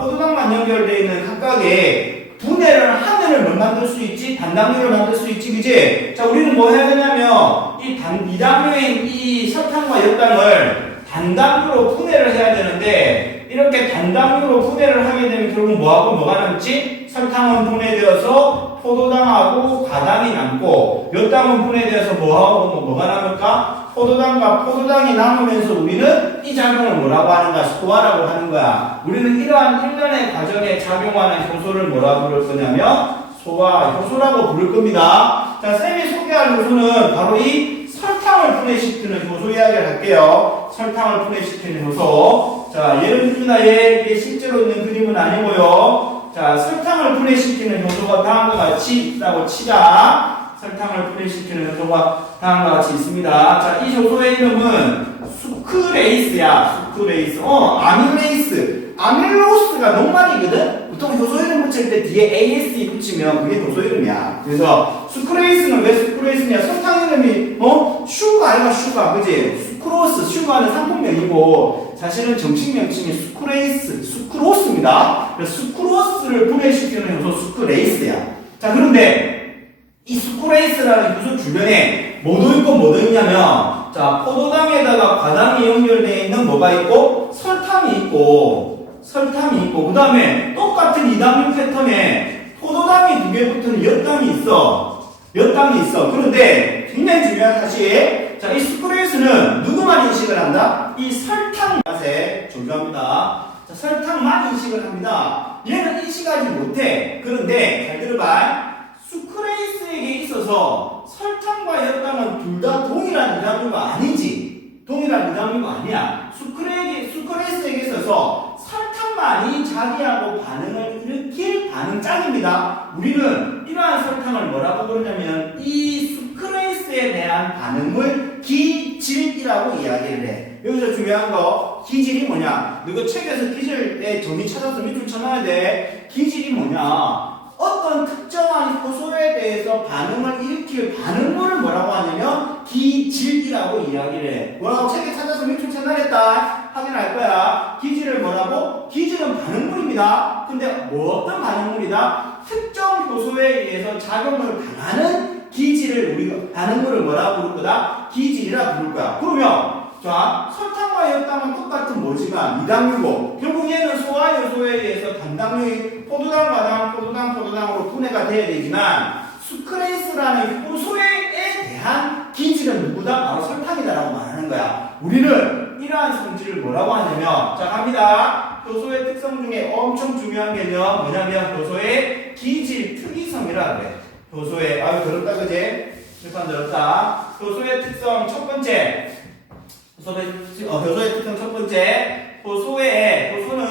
포도당만 연결되어 있는 각각의 분해를 하면을 뭘 만들 수 있지? 단당류를 만들 수 있지, 그지? 자, 우리는 뭐 해야 되냐면 이당류인 이 설탕과 엿당을 단당류로 분해를 해야 되는데 이렇게 단당류로 분해를 하게 되면 결국 뭐하고 뭐가 남지? 설탕은 분해되어서 포도당하고 과당이 남고 엿당은 분해되어서 뭐하고 뭐가 남을까? 포도당과 포도당이 남으면서 우리는 이 작용을 뭐라고 하는가? 소화라고 하는 거야. 우리는 이러한 일련의 과정에 작용하는 효소를 뭐라고 부를 거냐면 소화 효소라고 부를 겁니다. 자, 쌤이 소개할 효소는 바로 이 설탕을 분해시키는 효소 이야기를 할게요. 설탕을 분해시키는 효소. 자, 예를 듭니다. 이게 실제로 있는 그림은 아니고요. 자, 설탕을 분해시키는 효소가 다음과 같이 있다고 치자. 설탕을 분해시키는 효소가 다음과 같이 있습니다. 자, 이 효소의 이름은 수크레이스야. 수크레이스. 아밀레이스. 아밀로스가 녹말이거든? 보통 효소 이름 붙일 때 뒤에 AS 붙이면 그게 효소 이름이야. 그래서 수크레이스는 왜 수크레이스냐? 설탕 이름이 슈가 아니가 슈가, 그지? 수크로스, 슈가는 상품명이고 사실은 정식 명칭이 수크로스입니다. 그래서 수크로스를 분해시키는 효소 수크레이스야. 자, 그런데 이 수크레이스라는 효소 주변에 뭐도 있고 뭐도 있냐면, 자, 포도당에다가 과당이 연결되어 있는 뭐가 있고 설탕이 있고 그 다음에 똑같은 이당류 패턴에 포도당이 두 개 붙은 엿당이 있어. 그런데 굉장히 중요한 사실. 자, 이 수크레이스는 누구만 인식을 한다? 이 설탕 맛에 존재합니다. 자, 설탕만 인식을 합니다. 얘는 인식하지 못해. 그런데 잘 들어봐. 수크레이스에게 있어서 설탕과 엿당은 둘 다 동일한 이당류가 아니지. 동일한 이당류가 아니야. 수크레이스에게 있어서 설탕만이 자기하고 반응을 일으킬 반응장입니다. 우리는 이러한 설탕을 뭐라고 부르냐면 이 수크레이스에 대한 반응을 기질이라고 이야기를 해. 여기서 중요한 거 기질이 뭐냐? 이거 책에서 기질의 정의 찾아서 밑줄 쳐놔야 돼. 기질이 뭐냐? 어떤 특정한 효소에 대해서 반응을 일으킬 반응물을 뭐라고 하냐면 기질이라고 이야기를 해. 뭐라고 책에 찾아서 밑줄 쳐놔야겠다. 확인할 거야. 기질을 뭐라고? 기질은 반응물입니다. 근데 뭐 어떤 반응물이다? 특정 효소에 의해서 작용을 당하는 기질을 우리가 반응물을 뭐라고 부를 거다? 기질이라 부를 거야. 그러면 자, 설탕과 엿당은 똑같은 뭐지만 이당류고 결국 얘는 소화 요소에 의해서 단당류의 포도당, 과당, 포도당으로 분해가 돼야 되지만 수크레이스라는 효소에 대한 기질은 누구다? 바로 설탕이다라고 말하는 거야. 우리는 이러한 성질을 뭐라고 하냐면 자, 갑니다. 효소의 특성 중에 엄청 중요한 개념 뭐냐면 효소의 기질 특이성이라 그래. 효소의 더럽다 그제? 실판 더럽다. 효소의 특성 첫 번째. 효소의 특성 첫 번째, 효소는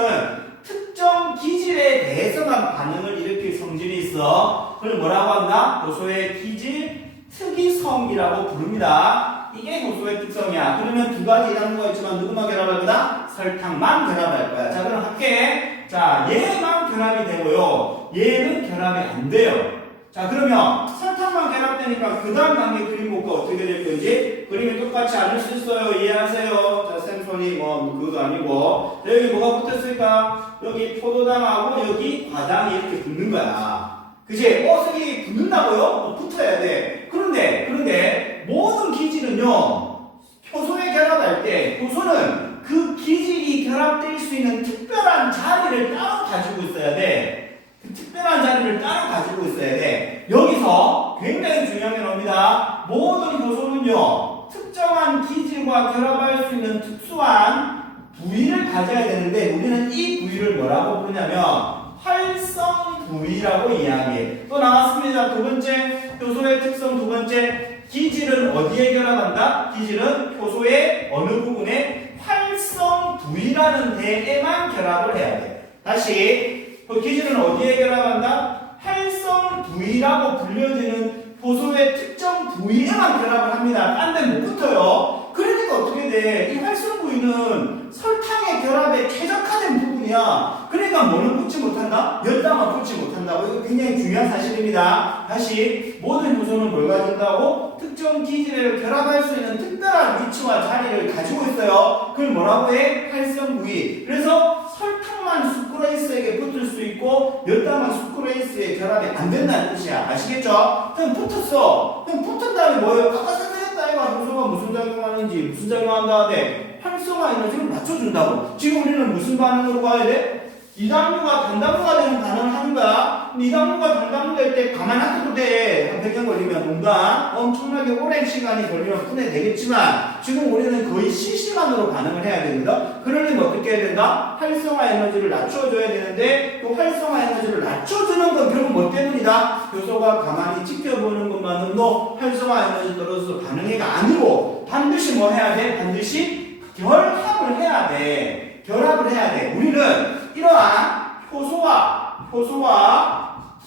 그걸 뭐라고 한다? 효소의 기질 특이성이라고 부릅니다. 이게 효소의 특성이야. 그러면 두 가지 이단구가 있지만 누구만 결합할 거다? 설탕만 결합할 거야. 자, 그럼 할게. 자, 얘만 결합이 되고요. 얘는 결합이 안 돼요. 자, 그러면 설탕만 결합되니까 그 다음 단계 그림 볼까 어떻게 될 건지 그림이 똑같이 않을 수 있어요. 이해하세요? 자, 샘손이 뭐 그것도 아니고. 자, 여기 뭐가 붙었을까? 여기 포도당하고 여기 과당이 이렇게 붙는 거야. 그치? 저기 붙는다고요? 붙어야 돼. 그런데 모든 기질은요, 효소에 결합할 때 효소는 그 기질이 결합될 수 있는 특별한 자리를 따로 가지고 있어야 돼. 그 특별한 자리를 따로 가지고 있어야 돼. 여기서 굉장히 중요한 게 나옵니다. 모든 효소는요, 특정한 기질과 결합할 수 있는 특수한 부위를 가져야 되는데 우리는 이 부위를 뭐라고 부르냐면 활성 부위라고 이야기해. 또 나왔습니다. 두 번째, 효소의 특성 두 번째, 기질은 어디에 결합한다? 기질은 효소의 어느 부분에 활성 부위라는 데에만 결합을 해야 돼. 다시, 기질은 어디에 결합한다? 활성 부위라고 불려지는 효소의 특정 부위에만 결합을 합니다. 딴 데 못 붙어요. 그러니까 어떻게 돼? 이 활성 부위는 설탕의 결합에 최적화된 부분이야. 그러니까 뭐는 붙지 못한다? 열당만 붙지 못한다고. 이거 굉장히 중요한 사실입니다. 다시, 모든 효소는 뭘 가진다고? 특정 기질을 결합할 수 있는 특별한 위치와 자리를 가지고 있어요. 그걸 뭐라고 해? 활성 부위. 그래서 설탕만 수크레이스에게 붙을 수 있고 열당만 수크레이스에 결합이 안 된다는 뜻이야. 아시겠죠? 그럼 붙었어. 그럼 붙은 다음에 뭐예요? 아까 설명했다 이거 효소가 무슨 작용하는지 무슨 작용한다 하는데 활성화 에너지를 맞춰준다고. 지금 우리는 무슨 반응으로 가야 돼? 이당류가 단당류가 되는 반응을 하는 거야. 이당류가 단당류 될 때 가만 놔둬도 돼. 한 100년 걸리면 농담. 엄청나게 오랜 시간이 걸리면 분해되겠지만 지금 우리는 거의 실시간으로 반응을 해야 됩니다. 그러려면 어떻게 해야 된다? 활성화 에너지를 낮춰줘야 되는데 또 활성화 에너지를 낮춰주는 건 결국 뭐 때문이다? 효소가 가만히 지켜보는 것만으로도 활성화 에너지 떨어져서 반응해가 아니고 반드시 뭐 해야 돼? 반드시 결합을 해야 돼. 결합을 해야 돼. 우리는 이러한 효소와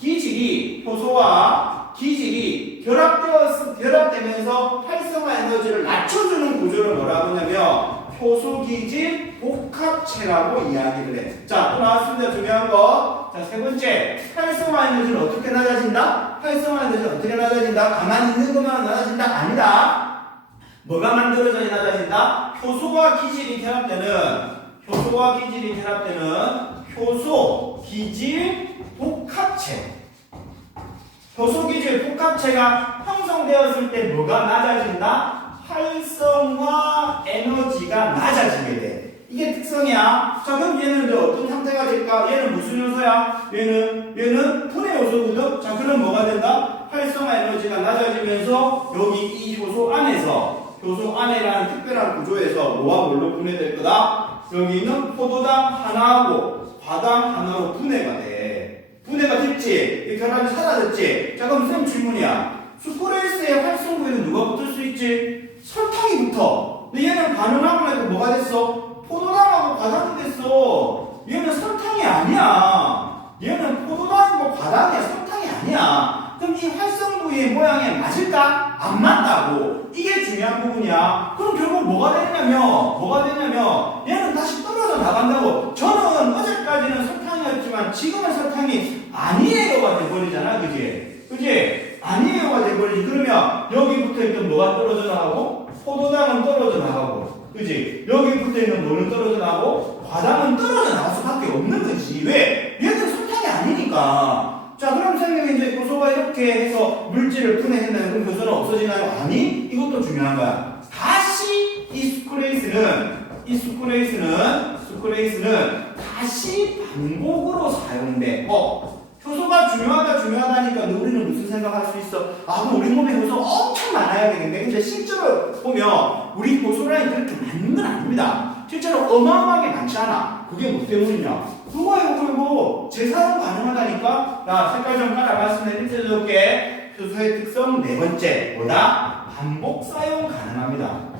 기질이 결합되면서 활성화 에너지를 낮춰주는 구조를 뭐라고 하냐면 효소기질 복합체라고 이야기를 해. 자, 또 나왔습니다. 중요한 거. 자, 세 번째. 활성화 에너지는 어떻게 낮아진다? 활성화 에너지는 어떻게 낮아진다? 가만히 있는 것만 낮아진다? 아니다. 뭐가 만들어져야 낮아진다? 효소와 기질이 결합되는 효소 기질 복합체. 효소 기질 복합체가 형성되었을 때 뭐가 낮아진다? 활성화 에너지가 낮아지게 돼. 이게 특성이야. 자, 그럼 얘는 이제 어떤 상태가 될까? 얘는 무슨 요소야? 얘는 분해 요소거든? 자, 그럼 뭐가 된다? 활성화 에너지가 낮아지면서 여기 이 효소 안에라는 특별한 구조에서 뭐와 뭘로 분해될 거다? 여기 있는 포도당 하나하고 과당 하나로 분해가 돼. 분해가 됐지? 이 결합이 사라졌지? 자, 그럼 쌤 질문이야. 수크레이스의 활성 부위는 누가 붙을 수 있지? 설탕이 붙어. 근데 얘는 반응하고 나니까 뭐가 됐어? 포도당하고 과당이 됐어. 얘는 설탕이 아니야. 얘는 포도당이고 과당이야. 설탕이 아니야. 그럼 이 활성 부위의 모양에 맞을까? 안 맞다고. 이게 중요한 부분이야. 그럼 결국 뭐가 되냐면 얘는 다시 떨어져 나간다고. 저는 어제까지는 설탕이었지만 지금은 설탕이 아니에요가 돼버리잖아. 그지? 아니에요가 돼버리지. 그러면 여기 붙어있던 뭐가 떨어져 나가고 포도당은 떨어져 나가고, 그지? 여기 붙어있는 뭐는 떨어져 나가고 과당은 떨어져 나갈 수밖에 없는 거지. 왜? 얘는 설탕이 아니니까. 자, 그럼 선생님이 이제 효소가 이렇게 해서 물질을 분해했나요? 그럼 효소는 없어지나요? 아니, 이것도 중요한 거야. 다시 이 수크레이스는 다시 반복으로 사용돼. 효소가 중요하다니까 우리는 무슨 생각할 수 있어? 그럼 우리 몸에 효소 엄청 많아야 되겠네. 근데 실제로 보면 우리 효소량이 그렇게 많은 건 아닙니다. 실제로 어마어마하게 많지 않아. 그게 뭐 때문이냐? 그거예요. 그리고 재사용 가능하다니까. 자, 색깔 좀 깔아봤으면 일제적게 효소의 특성 네 번째. 뭐다? 반복 사용 가능합니다.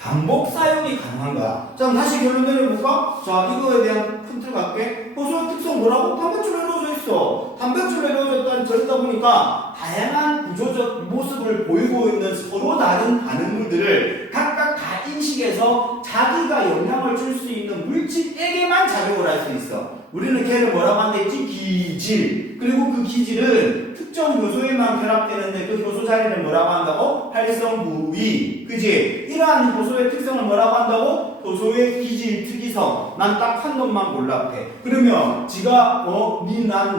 반복 사용이 가능한 거야. 자, 다시 결론 내려볼까? 자, 이거에 대한 큰 틀 갈게. 효소의 특성 뭐라고? 단백질로 이루어져 있어. 있어. 단백질로 이루어졌다 보니까 다양한 구조적 모습을 보이고 있는 서로 다른 반응물들을 각각 다 인식해서 자기가 영향을 줄 수 있는 물질에게만 작용을 할 수 있어. 우리는 걔를 뭐라고 한다 했지? 기질. 그리고 그 기질은 특정 효소에만 결합되는데 그 효소 자리를 뭐라고 한다고? 활성 부위. 그지? 이러한 효소의 특성을 뭐라고 한다고? 효소의 기질 특이성. 난 딱 한 놈만 골라해. 그러면 지가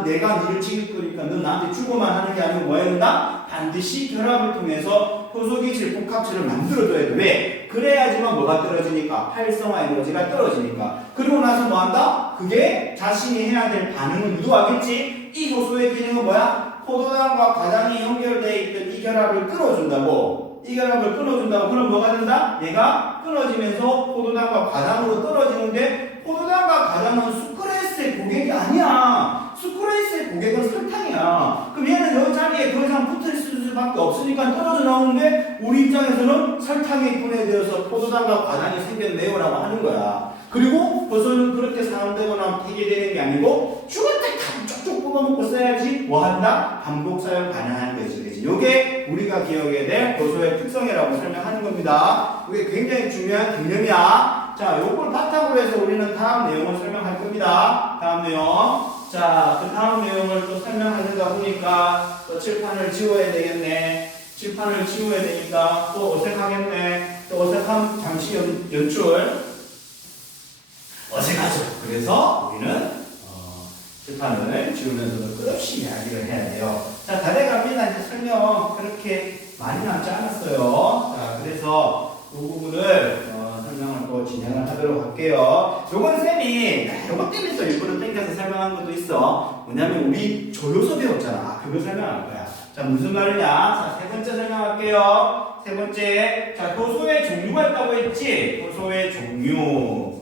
내가 니를 지킬 거니까 넌 나한테 주고만 하는 게 아니고 뭐 해야 된다? 반드시 결합을 통해서 효소 기질 복합체를 만들어줘야 돼. 왜? 그래야지만 뭐가 떨어지니까? 활성화 에너지가 떨어지니까. 그리고 나서 뭐 한다? 그게 자신이 해야 될 반응을 유도하겠지? 이 효소의 기능은 뭐야? 포도당과 과당이 연결되어 있던 이 결합을 끊어준다고. 이 결합을 끊어준다고. 그럼 뭐가 된다? 얘가 끊어지면서 포도당과 과당으로 떨어지는데 포도당과 과당은 수크레이스의 고객이 아니야. 수크레이스의 고객은 설탕이야. 그럼 얘는 여 자리에 더 이상 붙어 있을 수밖에 없으니까 떨어져 나오는데 우리 입장에서는 설탕이 분해되어서 포도당과 과당이 생겼네요라고 하는 거야. 그리고 효소는 그렇게 사용되거나 폐기되는 게 아니고 죽을 때까지 쪽쪽 뽑아먹고 써야지 뭐 한다? 반복 사용 가능한 거지. 그치? 요게 우리가 기억해야 될 효소의 특성이라고 설명하는 겁니다. 이게 굉장히 중요한 개념이야. 자, 요걸 바탕으로 해서 우리는 다음 내용을 설명할 겁니다. 다음 내용. 자, 그 다음 내용을 또 설명하려다 보니까 또 칠판을 지워야 되겠네. 칠판을 지워야 되니까 또 어색하겠네. 또 어색함 잠시 연출. 어색하죠. 그래서 우리는 칠판을 지우면서도 끝없이 이야기를 해야 돼요. 자, 다 돼갑니다. 이제 설명 그렇게 많이 남지 않았어요. 자, 그래서 이 부분을 설명을 또 진행을 하도록 할게요. 요건 쌤이 요것 때문에 또 일부러 땡겨서 설명한 것도 있어. 뭐냐면 우리 조효소 배웠잖아. 그거 설명할 거야. 자, 무슨 말이냐? 자, 세 번째 설명할게요. 세 번째. 자, 효소의 종류가 있다고 했지? 효소의 종류.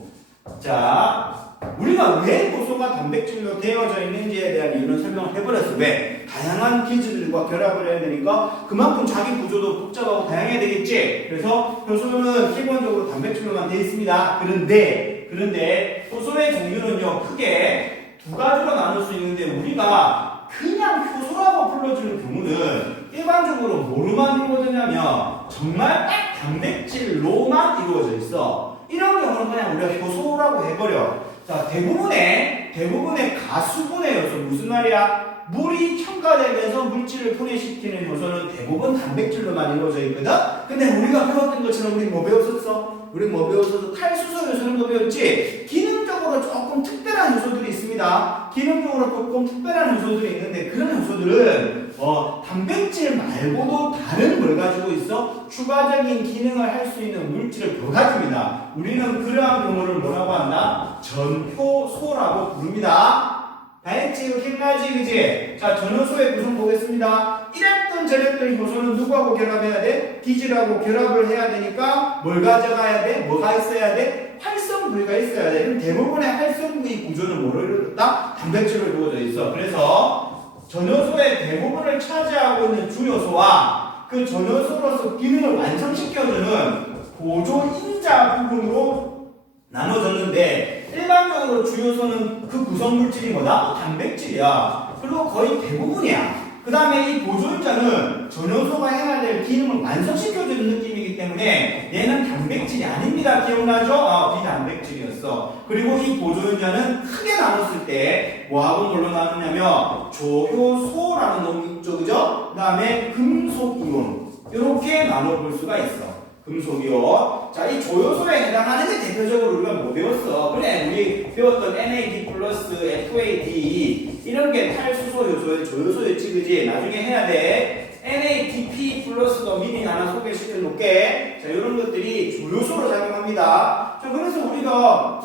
자, 우리가 왜 효소가 단백질로 되어져 있는지에 대한 이유는 설명을 해버렸어. 왜? 다양한 기질들과 결합을 해야 되니까 그만큼 자기 구조도 복잡하고 다양해야 되겠지. 그래서 효소는 기본적으로 단백질로만 되어 있습니다. 그런데 효소의 종류는요 크게 두 가지로 나눌 수 있는데 우리가 그냥 효소라고 불러주는 경우는 일반적으로 뭐로만 이루어지냐면 정말 딱 단백질로만 이루어져 있어. 이런 경우는 그냥 우리가 효소라고 해버려. 자, 대부분의 가수분해 요소 무슨 말이야? 물이 첨가되면서 물질을 분해시키는 요소는 대부분 단백질로만 이루어져 있거든? 근데 우리가 배웠던 것처럼 우리 뭐 배웠었어? 탈수소 요소는 뭐 배웠지? 기능적으로 조금 특별한 요소들이 있습니다. 기능적으로 조금 특별한 요소들이 있는데 그런 요소들은 단백질 말고도 다른 뭘 가지고 있어? 추가적인 기능을 할 수 있는 물질을 더 가집니다. 우리는 그러한 경우를 뭐라고 한다? 전효소라고 부릅니다. 다 했지? 이렇게까지, 그지? 자, 전효소의 구성 보겠습니다. 이랬던 저랬던 효소는 누구하고 결합해야 돼? 기질하고 결합을 해야 되니까 뭘 가져가야 돼? 뭐가 있어야 돼? 활성 부위가 있어야 돼. 그럼 대부분의 활성 부위 구조는 뭐로 이루어졌다? 단백질로 이루어져 있어. 그래서 전효소의 대부분을 차지하고 있는 주요소와 그 전효소로서 기능을 완성시켜주는 보조인자 부분으로 나눠졌는데 일반적으로 주요소는 그 구성물질이 뭐다? 단백질이야. 그리고 거의 대부분이야. 그 다음에 이 보조인자는 전효소가 해야 될 기능을 완성시켜주는 느낌이기 때문에 얘는 단백질이 아닙니다. 기억나죠? 비단백질이었어. 그리고 이 보조인자는 크게 나눴을 때 뭐하고 뭘로 나누냐면 조효소라는 놈이 있죠. 그죠? 그 다음에 금속이온 이렇게 나눠볼 수가 있어. 금속이온. 자, 이 조효소에 해당하는 게 대표적으로 우리가 뭐 배웠어? 그래, 우리 배웠던 NAD 플러스 FAD 이런 게 탈수소 요소의 조효소였지, 그지? 나중에 해야 돼. NADP 플러스도 미리 하나 소개시켜 놓을게. 자, 이런 것들이 조효소로 작용합니다. 자, 그래서 우리가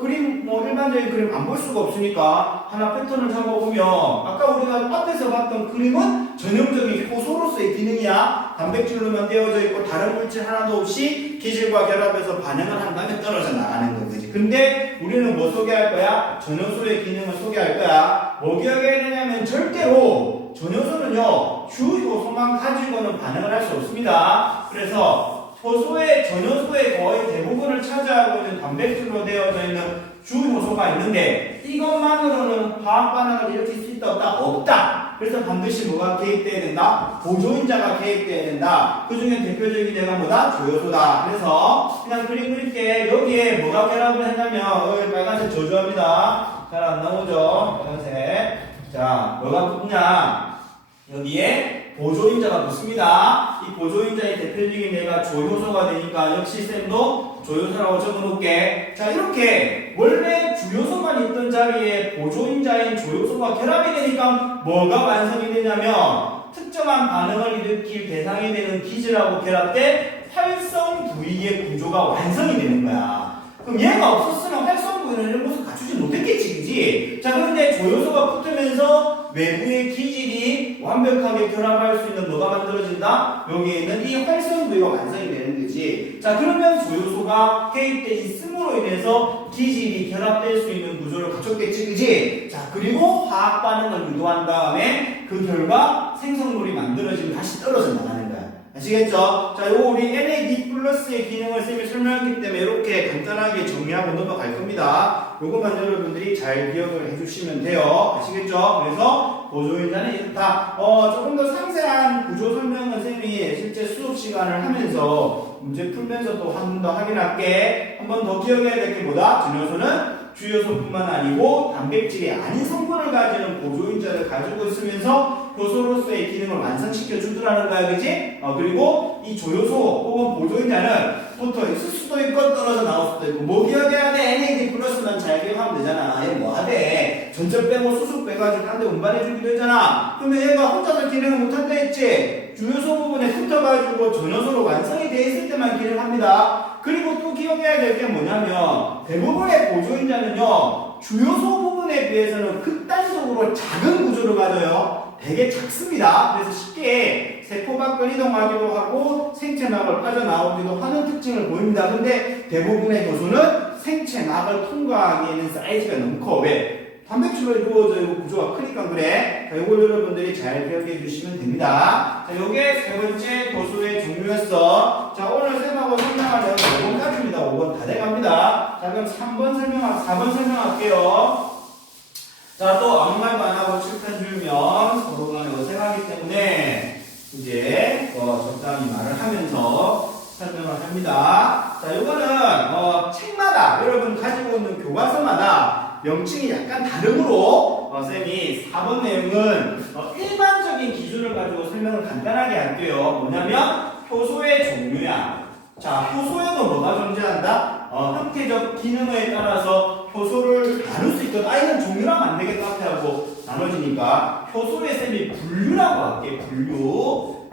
그림 일반적인 그림 안 볼 수가 없으니까 하나 패턴을 잡아보면 아까 우리가 앞에서 봤던 그림은 전형적인 효소로서의 기능이야. 단백질로만 되어져 있고 다른 물질 하나도 없이 기질과 결합해서 반응을 한 다음에 떨어져 나가는 거지. 근데 우리는 뭐 소개할 거야? 전효소의 기능을 소개할 거야. 뭐 기억해야 되냐면 절대로 전효소는요 주효소만 가지고는 반응을 할 수 없습니다. 그래서 효소의 전효소의 거의 대부분을 차지하고 있는 단백질로 되어져 있는 주효소가 있는데 이것만으로는 화학 반응을 일으킬 수 있다 없다? 없다. 그래서 반드시 뭐가 개입돼야 된다? 보조인자가 개입돼야 된다. 그 중에 대표적인 예가 뭐다? 조효소다. 그래서 그냥 그림 그릴게. 여기에 뭐가 결합을 했냐면 여기 빨간색 저조합니다. 잘 안 나오죠? 빨간색. 자, 뭐가 붙냐? 여기에 보조인자가 붙습니다. 이 보조인자의 대표적인 예가 조효소가 되니까 역시 쌤도 조효소라고 적어놓을게. 자, 이렇게 원래 주요소만 있던 자리에 보조인자인 조효소가 결합이 되니까 뭐가 완성이 되냐면 특정한 반응을 일으킬 대상이 되는 기질하고 결합돼 활성 부위의 구조가 완성이 되는 거야. 그럼 얘가 없었으면 활성 부위는 이런 모습 갖추지 못했겠지, 그지? 자, 그런데 조효소가 붙으면서 외부의 기질이 완벽하게 결합할 수 있는 뭐가 만들어진다? 여기에 있는 이 활성 부위가 완성이 되는 거지. 자, 그러면 조효소가 개입돼 있음으로 인해서 기질이 결합될 수 있는 구조를 갖췄겠지, 그지? 자, 그리고 화학 반응을 유도한 다음에 그 결과 생성물이 만들어지면 다시 떨어져 나가는 거야. 아시겠죠? 자, 요 우리 NAD 플러스의 기능을 쌤이 설명했기 때문에 이렇게 간단하게 정리하고 넘어갈 겁니다. 요것만 여러분들이 잘 기억을 해주시면 돼요. 아시겠죠? 그래서 보조인자는 이렇다. 조금 더 상세한 구조 설명은 쌤이 실제 수업 시간을 하면서 문제 풀면서 또 한 번 더 확인할게. 한 번 더 기억해야 될 게 뭐다? 전효소는 주요소뿐만 아니고 단백질이 아닌 성분을 가지는 보조인자를 가지고 있으면서 효소로서의 기능을 완성시켜 주더라는 거야, 그지? 그리고 이 조효소 혹은 보조인자는 붙어 있을 수도 있고 떨어져 나올 수도 있고. 뭐 기억해야 돼? NAD 플러스만 잘 기억하면 되잖아. 얘 뭐 하대? 전체 빼고 수소 빼가지고 한 대 운반해 주기도 했잖아. 그러면 얘가 혼자서 기능을 못한다 했지? 주요소 부분에 붙어가지고 전효소로 완성이 돼 있을 때만 기능합니다. 그리고 또 기억해야 될 게 뭐냐면 대부분의 보조인자는요 주요소 부분에 비해서는 극단적으로 작은 구조를 가져요. 되게 작습니다. 그래서 쉽게 세포 밖을 이동하기도 하고 생체막을 빠져나오기도 하는 특징을 보입니다. 근데 대부분의 효소는 생체막을 통과하기에는 사이즈가 너무 커. 왜? 단백질로 이루어져 있고 구조가 크니까 그래. 자, 요걸 여러분들이 잘 기억해 주시면 됩니다. 자, 요게 세 번째 도수의 종류였어. 자, 오늘 쌤하고 설명할 내용은 5번까지입니다. 5번 다 돼갑니다. 자, 그럼 4번 설명할게요. 자, 또 아무 말도 안 하고 칠판 줄면 서로 간에 어색하기 때문에 이제 적당히 말을 하면서 설명을 합니다. 자, 요거는 책마다 여러분 가지고 있는 교과서마다 명칭이 약간 다르므로 쌤이 4번 내용은 일반적인 기준을 가지고 설명을 간단하게 할게요. 뭐냐면 효소의 종류야. 자, 효소에도 뭐가 존재한다? 형태적 기능에 따라서 효소를 나눌 수 있거든. 이건 종류라면 안 되겠다 하고 나눠지니까 효소의 쌤이 분류라고 할게.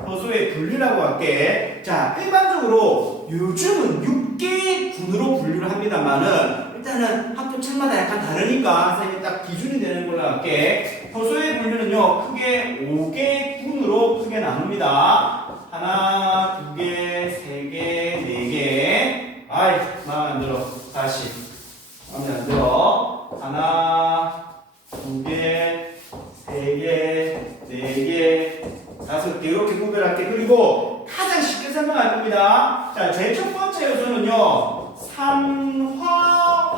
효소의 분류라고 할게. 자, 일반적으로 요즘은 6개의 군으로 분류를 합니다만은 일단은 학교 책마다 약간 다르니까 쌤이 딱 기준이 되는 걸로 할게. 효소의 분류는요 크게 5개 군으로 크게 나눕니다. 하나, 두 개, 세 개, 네 개. 아이, 마음에 안 들어. 다시. 마음에 안 들어. 하나, 두 개, 세 개, 네 개, 다섯 개. 이렇게 구별할게. 그리고 가장 쉽게 설명할 겁니다. 자, 제일 첫 번째 요소는요.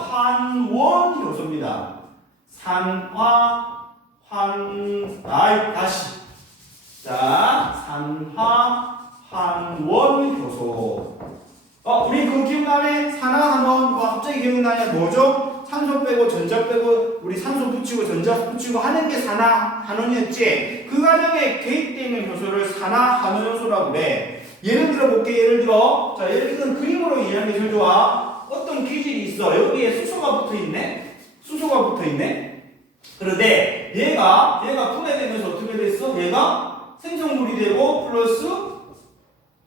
산화환원 효소입니다. 다시. 자, 산화환원 효소. 우리 그거 기억나네? 산화환원, 갑자기 기억나냐? 뭐죠? 산소 빼고 전자 빼고 우리 산소 붙이고 전자 붙이고 하는 게 산화환원이었지? 그 과정에 개입되어 있는 효소를 산화환원 효소라고 그래. 예를 들어 볼게. 예를 들어 그림으로 이해하는 게 제일 좋아. 어떤 기질이 있어. 여기에 수소가 붙어있네. 그런데 얘가 분해되면서 어떻게 됐어? 얘가 생성물이 되고 플러스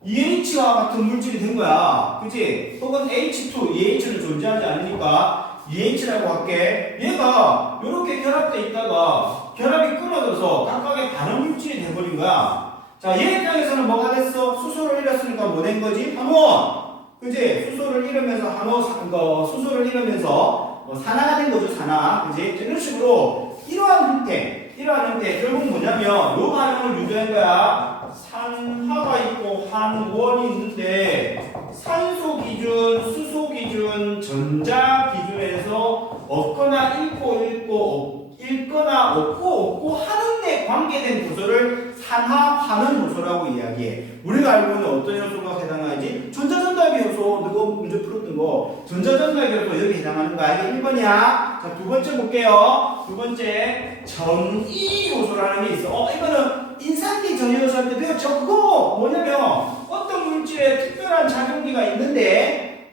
EH와 같은 물질이 된 거야. 그치? 혹은 H2, EH는 존재하지 않으니까 EH라고 할게. 얘가 이렇게 결합돼 있다가 결합이 끊어져서 각각의 다른 물질이 돼버린 거야. 자, 얘 입장에서는 뭐가 됐어? 수소를 잃었으니까 뭐 된 거지? 한원. 그지? 수소를 잃으면서 수소를 잃으면서 산화가 된 거죠, 산화. 그지? 이런 식으로 이러한 형태 결국 뭐냐면 요 반응을 유도한 거야. 산화가 있고 한원이 있는데 산소 기준, 수소 기준, 전자 기준에서 없거나 읽거나 없고 하는데 관계된 요소를 산화하는 요소라고 이야기해. 우리가 알고 있는 어떤 요소가 해당하지? 전자전달계 요소, 누가 문제 풀었던 거. 전자전달계 요소 여기 해당하는 거 이게 1번이야. 자, 두 번째 볼게요. 두 번째, 전이 요소라는 게 있어. 이거는 인산기 전이 요소 할 때 배웠죠? 그거 뭐냐면 어떤 물질에 특별한 작용기가 있는데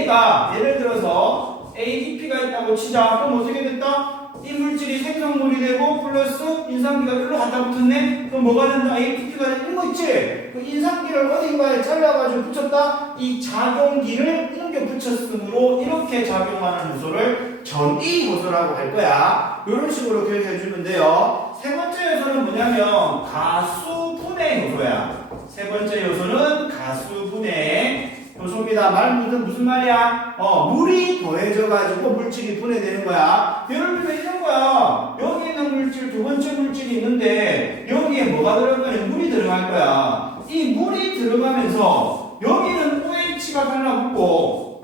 얘가 예를 들어서 ADP가 있다고 치자. 그럼 어떻게 됐다? 이 물질이 생성물이 되고 플러스 인산기가 일로 갖다 붙었네? 그럼 뭐가 된다? ATP가 되는 거 있지? 그 인산기를 어딘가에 잘라가지고 붙였다? 이 작용기를 옮겨 붙였으므로 이렇게 작용하는 요소를 전이 요소라고 할 거야. 이런 식으로 기억해 주면 돼요. 세 번째 요소는 뭐냐면 가수분해 요소야. 세 번째 요소는 가수분해 요소입니다. 말 무슨 말이야? 물이 더해져가지고 물질이 분해되는 거야. 예를 들면 이런 거야. 여기 있는 물질, 두 번째 물질이 있는데 여기에 뭐가 들어갈 거냐? 물이 들어갈 거야. 이 물이 들어가면서 여기는 OH가 달라붙고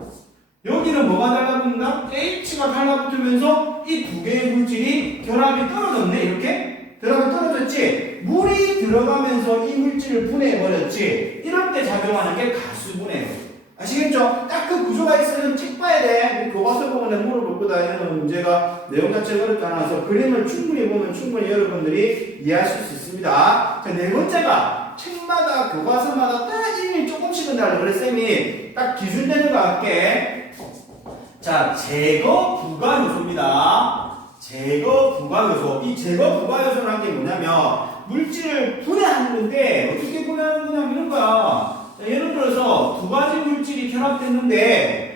여기는 뭐가 달라붙는다? H가 달라붙으면서 이 두 개의 물질이 결합이 떨어졌네. 이렇게? 결합이 떨어졌지? 물이 들어가면서 이 물질을 분해해버렸지? 이럴 때 작용하는 게 가수분해. 아시겠죠? 딱 그 구조가 있으면 책 봐야 돼. 교과서 보면 내가 물어볼 거다. 이런 문제가 내용 자체가 어렵지 않아서 그림을 충분히 보면 충분히 여러분들이 이해하실 수 있습니다. 자, 네 번째가 책마다 교과서마다 딱 이름이 조금씩은 달라. 그래 쌤이 딱 기준되는 거 할게. 자, 제거 부가 요소입니다. 제거 부가 요소. 이 제거 부가 요소라는 게 뭐냐면 물질을 분해하는 건데 어떻게 분해하는 거냐면 이런 거야. 자, 예를 들어서 두 가지 물질이 결합돼 있는데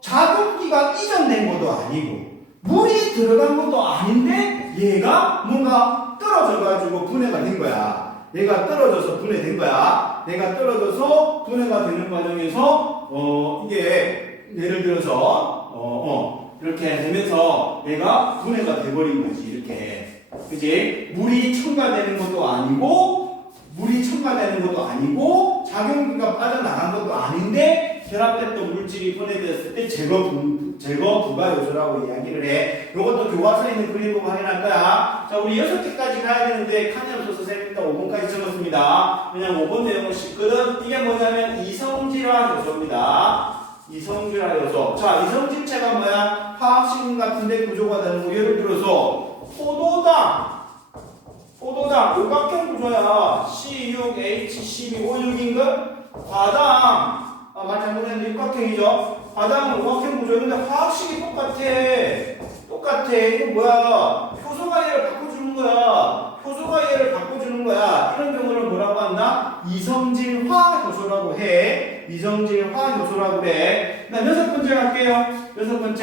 작용기가 이전된 것도 아니고 물이 들어간 것도 아닌데 얘가 뭔가 떨어져가지고 분해가 된 거야. 얘가 떨어져서 분해된 거야. 얘가 떨어져서 분해가 되는 과정에서 이게 예를 들어서 이렇게 되면서 얘가 분해가 돼버린 거지. 이렇게 그치? 물이 첨가되는 것도 아니고 작용기가 빠져나간 것도 아닌데 결합됐던 물질이 분해되었을 때 제거 부가 요소라고 이야기를 해. 이것도 교과서에 있는 그림 보고 확인할 거야. 자, 우리 6개까지 가야 되는데 칸이 없어서 쌤 일단 5번까지 적었습니다. 왜냐면 5번 내용은 쉽거든. 이게 뭐냐면 이성질화 요소입니다. 이성질화 요소. 자, 이성질체가 뭐야? 화학식품 같은데 구조가 되는 거. 예를 들어서 포도당 오각형 구조야. C6H12O6인가? 과당 말 잘못했는데 육각형이죠. 과당은 오각형 구조인데 화학식이 똑같아. 이거 뭐야? 효소가 얘를 바꿔주는 거야. 이런 경우를 뭐라고 한다? 이성질화 요소라고 해. 이성질화 요소라고 그래. 그 다음 6번째 갈게요. 6번째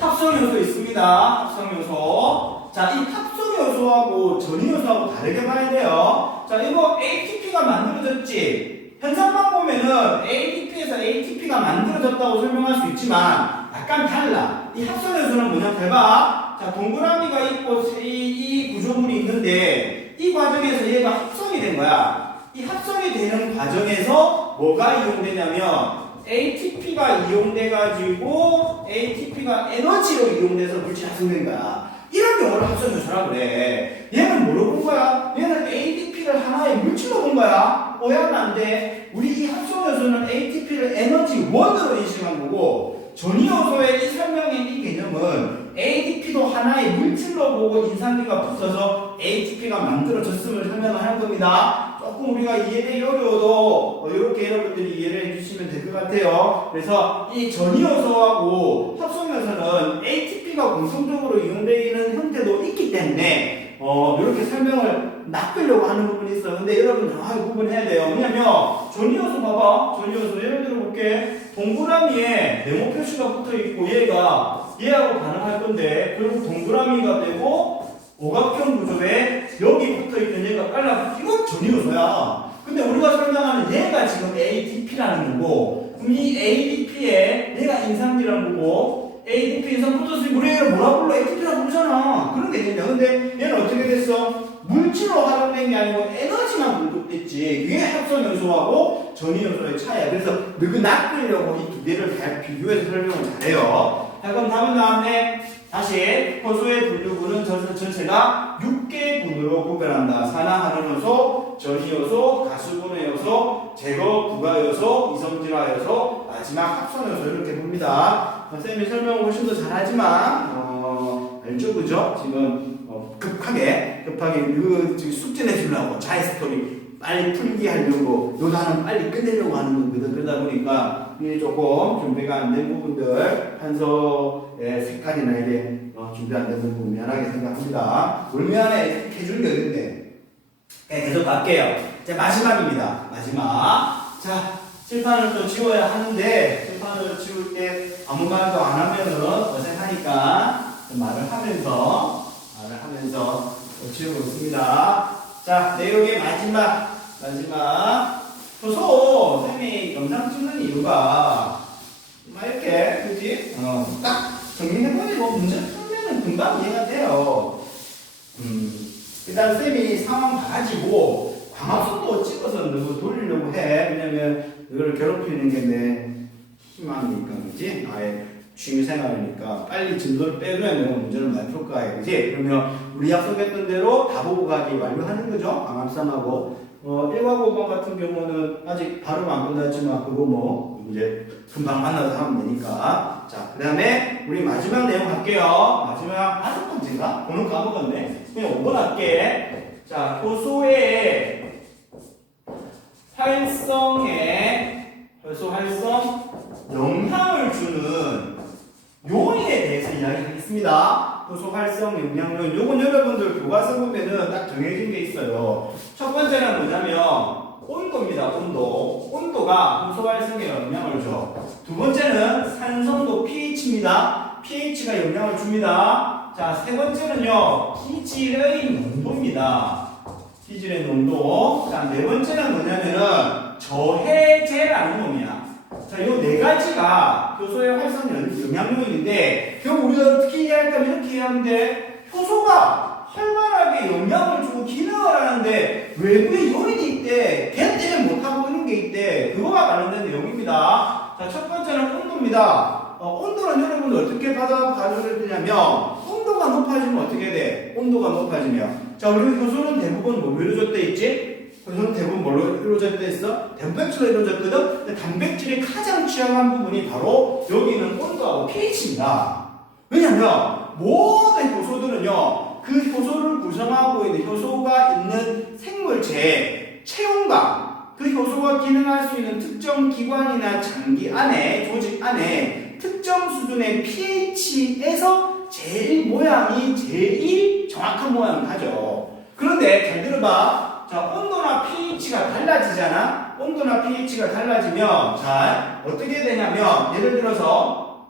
합성 요소 있습니다. 합성 요소. 자, 이 합성 요소하고 전이 요소하고 다르게 봐야 돼요. 자, 이거 ATP가 만들어졌지. 현상만 보면은 ADP에서 ATP가 만들어졌다고 설명할 수 있지만 약간 달라. 이 합성 요소는 뭐냐? 잘 봐. 자, 동그라미가 있고 이 구조물이 있는데 이 과정에서 얘가 합성이 된 거야. 이 합성이 되는 과정에서 뭐가 이용되냐면 ATP가 이용돼가지고 ATP가 에너지로 이용돼서 물질이 합성된 거야. 이런 경우를 합성 요소라고 그래. 얘는 뭐로 본 거야? 얘는 ADP를 하나의 물질로 본 거야. 오해하면 안 돼. 우리 이 합성 요소는 ATP를 에너지 원으로 인식한 거고 전이 요소의 이 설명의 이 개념은 ADP도 하나의 물질로 보고 인산기가 붙어서 ATP가 만들어졌음을 설명을 하는 겁니다. 조금 우리가 이해되기 어려워도 이렇게 여러분들이 이해를 해주시면 될 것 같아요. 그래서 이 전이 요소하고 합성 요소는 ATP가 공통적으로 이용되는 형태도 있기 때문에 이렇게 설명을 낚으려고 하는 부분이 있어. 근데 여러분 정확하게 구분해야 돼요. 왜냐면 전이 요소 봐봐. 전이 요소 예를 들어 볼게. 동그라미에 네모 표시가 붙어 있고 얘하고 반응할 건데 결국 동그라미가 되고 오각형 구조에 여기 붙어있는 얘가 깔라. 이건 전이 요소야. 근데 우리가 설명하는 얘가 지금 ADP라는 거고, 그럼 이 ADP에 얘가 인산기라는 거고, ATP 인상 붙었으니 우리 얘를 뭐라 불러? ATP라 부르잖아. 그런 개념이야. 근데 얘는 어떻게 됐어? 물질로 활용된 게 아니고 에너지만 공급됐지. 그게 합성 요소하고 전이 요소의 차이야. 그래서 너그 낚으려고 이 두 개를 잘 비교해서 설명을 잘해요. 자, 그럼 다음 다음에 다시 효소의 분류구는 전체가 6개 분으로 구별한다. 산화하는 요소, 전이 요소, 가수분해 요소, 제거 부가 요소, 이성질화 요소, 마지막 합성 요소 이렇게 봅니다. 쌤이 설명을 훨씬 더 잘하지만 알죠, 그죠? 지금 급하게 그 지금 숙제 내주려고 자의 스토리 빨리 풀기 하려고 요 단어 빨리 끝내려고 하는 거거든. 그러다 보니까 이게 조금 준비가 안 된 부분들, 한서의 색깔이나 이게 준비 안 되는 부분 미안하게 생각합니다. 올 미안해 해주는 게 어딘데? 네, 계속 갈게요. 자, 마지막입니다. 마지막. 자, 칠판을 또 지워야 하는데 칠판을 지울 때 아무 말도 안 하면은 어색하니까 말을 하면서 지우고 있습니다. 자, 내용의 마지막 효소 쌤이 영상 찍는 이유가 막 이렇게 그지? 딱 정리해버리고 문제 풀면은 금방 이해가 돼요. 일단 쌤이 상황 봐가지고 광합성도 찍어서 너무 돌리려고 해. 왜냐면 이걸 괴롭히는 게 내 희망이니까, 그지? 나의 취미생활이니까 빨리 진도를 빼면 내가 문제를 많이 풀 거야, 그지? 그러면 우리 약속했던 대로 다보고 가기 완료하는 거죠? 광합성하고 1과 5번 같은 경우는 아직 발음 안 끝났지만 그거 뭐 이제 금방 만나서 하면 되니까. 자, 그 다음에 우리 마지막 내용 할게요. 마지막 5번째인가? 오늘 까먹었네. 그냥 5번 할게. 자, 효소의 효소 활성 영향을 주는 요인에 대해서 이야기하겠습니다. 효소 활성 영향요인. 요건 여러분들 교과서 보면은 딱 정해진 게 있어요. 첫 번째는 뭐냐면 온도입니다. 온도가 효소 활성에 영향을 줘. 두 번째는 산성도 pH입니다. pH가 영향을 줍니다. 자, 세 번째는요, 기질의 농도입니다. 기질의 농도. 자, 네 번째는 뭐냐면은 저해제라는 놈이야. 자, 요 네 가지가 효소의 활성 영향요인인데, 결국 우리가 어떻게 이해할까? 이렇게 이해하면 돼. 효소가 활발하게 영향을 주고 기능을 하는데, 외부에 요인이 있대. 걔 때문에 못하고 있는 게 있대. 그거가 관련된 내용입니다. 자, 첫 번째는 온도입니다. 온도는 여러분들 어떻게 받아들여야 되냐면, 온도가 높아지면 어떻게 돼? 온도가 높아지면. 자, 우리 효소는 대부분 뭐로 이루어져 있지? 효소는 대부분 뭘로 이루어져 있어? 단백질로 이루어졌거든? 근데 단백질이 가장 취약한 부분이 바로 여기는 온도하고 pH입니다. 왜냐면 모든 효소들은요, 그 효소를 구성하고 있는 효소가 있는 생물체의 체온과 그 효소가 기능할 수 있는 특정 기관이나 장기 안에, 조직 안에 특정 수준의 pH에서 모양이 제일 정확한 모양을 가져. 그런데 잘 들어봐. 자, 온도나 pH가 달라지잖아? 온도나 pH가 달라지면, 자, 어떻게 되냐면, 예를 들어서,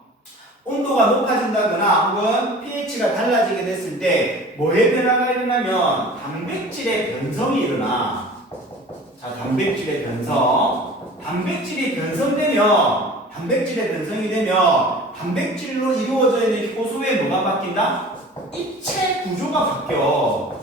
온도가 높아진다거나, 혹은 pH가 달라지게 됐을 때, 뭐의 변화가 일어나면, 단백질의 변성이 일어나. 자, 단백질의 변성. 단백질이 변성이 되면, 단백질로 이루어져 있는 효소의 뭐가 바뀐다? 입체 구조가 바뀌어.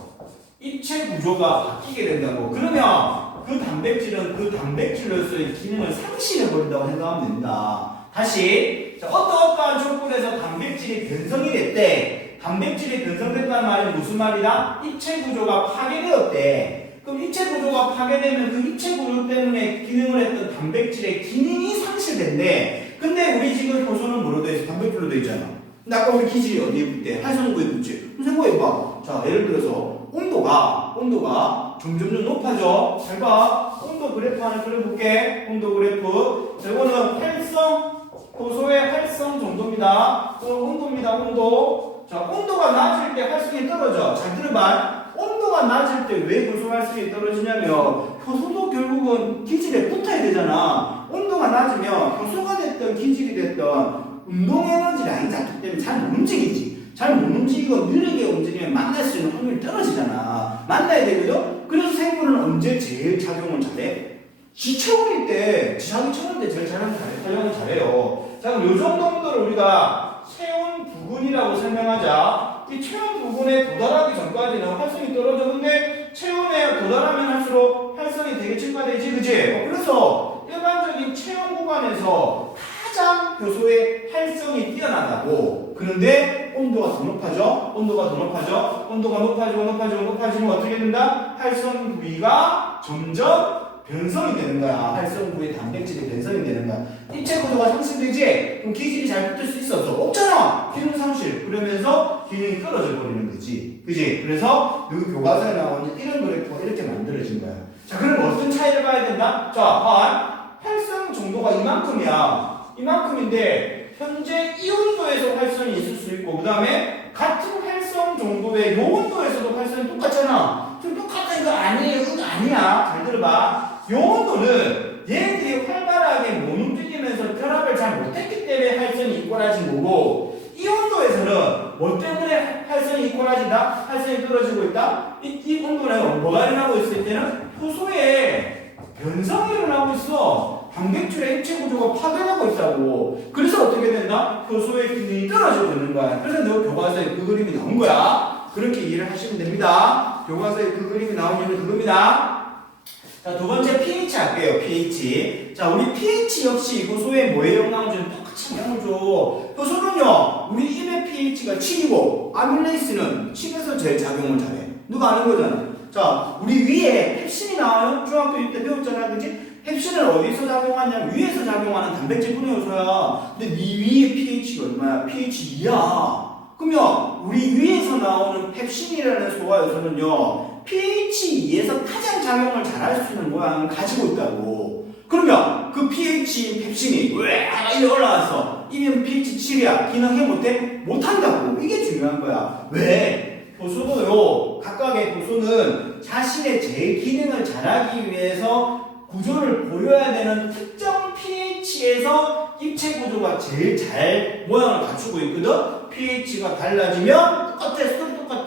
입체 구조가 바뀌게 된다고. 그러면 그 단백질은 그 단백질로서의 기능을 상실해버린다고 생각하면 됩니다. 다시, 자, 어떠한 조건에서 단백질이 변성이 됐대. 단백질이 변성됐다는 말이 무슨 말이다? 입체 구조가 파괴되었대. 그럼 입체 구조가 파괴되면 그 입체 구조 때문에 기능을 했던 단백질의 기능이 상실된대. 근데 우리 지금 효소는 뭐로 돼 있어? 단백질로 돼 있잖아. 근데 아까 우리 기질이 어디에 붙대? 활성구에 붙지? 그럼 생각해봐. 자, 예를 들어서 온도가 점점 높아져. 잘 봐. 온도 그래프 하나 그려볼게. 온도 그래프. 자, 이거는 효소의 활성 정도입니다. 온도입니다. 온도. 자, 온도가 낮을 때 활성이 떨어져. 잘 들어봐. 온도가 낮을 때 왜 효소 활성이 떨어지냐면, 효소도 결국은 기질에 붙어야 되잖아. 온도가 낮으면 효소가 됐든 기질이 됐든 운동 에너지 라인 잡기 때문에 잘 못 움직이지. 잘 못 움직이고 느리게 움직이면 만날 수 있는 확률이 떨어지잖아. 만나야 되거든? 그래서 생물은 언제 제일 작용을 잘해? 지체온일 때, 자기 체온일 때 제일 활용을 잘해요. 자, 그럼 요 정도 온도를 우리가 체온 B라고 설명하자. 이 체온 부분에 도달하기 전까지는 활성이 떨어져. 근데 체온에 도달하면 할수록 활성이 되게 증가되지, 그지? 그래서 일반적인 체온 구간에서 가장 효소의 활성이 뛰어나다고. 그런데 온도가 더 높아져. 온도가 더 높아져. 온도가 높아지면 어떻게 된다? 활성 부위가 점점 변성이 되는 거야. 활성 부위의 단백질이 변성이 되는 거야. 입체 구조가 상실되지? 그럼 기질이 잘 붙을 수 있어? 없잖아. 기능 상실. 그러면서 기능이 떨어져 버리는 거지. 그지? 그래서 여기 교과서에 나오는 이런 그래프가 이렇게 만들어진 거야. 자, 그럼 어떤 차이를 봐야 된다? 자, 활성 정도가 이만큼이야. 이만큼인데 현재 이 온도에서 활성이 있을 수 있고, 그 다음에 같은 활성 정도의 요 온도에서도 활성이 똑같잖아. 좀 똑같은 거 아니에요? 그건 아니야. 잘 들어봐. 요 온도는 얘들이 활발하게 못 움직이면서 결합을 잘 못했기 때문에 활성이 이꼬라진 거고, 이 온도에서는 뭐 때문에 활성이 이꼬라진다? 활성이 떨어지고 있다? 이 온도는 뭐가 일어나고 있을 때는 효소에 변성이 일어나고 있어. 단백질의 입체 구조가 파괴되고 있다고. 그래서 어떻게 된다? 효소의 기능이 떨어지고 있는 거야. 그래서 너 교과서에 그 그림이 나온 거야. 그렇게 이해를 하시면 됩니다. 교과서에 그 그림이 나온 이유는 그겁니다. 자, 두 번째 pH 할게요. pH. 자, 우리 pH 역시 효소에 뭐에 영향을 주는 똑같이 영향을 줘. 효소는요, 우리 입의 pH가 7이고 아밀레이스는 10에서 제일 작용을 잘해. 누가 아는 거잖아. 자, 우리 위에 펩신이 나와요. 중학교 때 배웠잖아, 그지? 펩신은 어디서 작용하냐? 위에서 작용하는 단백질 분해 요소야. 근데 네 위에 pH가 얼마야? pH 2야. 그러면 우리 위에서 나오는 펩신이라는 소화 요소는요, pH 2에서 가장 작용을 잘할 수 있는 모양을 가지고 있다고. 그러면 그 pH 펩신이 왜 올라왔어? 이면 pH 7이야. 기능해 못해? 못한다고. 이게 중요한 거야. 왜? 효소도요, 각각의 효소는 자신의 제 기능을 잘하기 위해서 구조를 보여야 되는 특정 pH에서 입체 구조가 제일 잘 모양을 갖추고 있거든. pH가 달라지면 똑같아.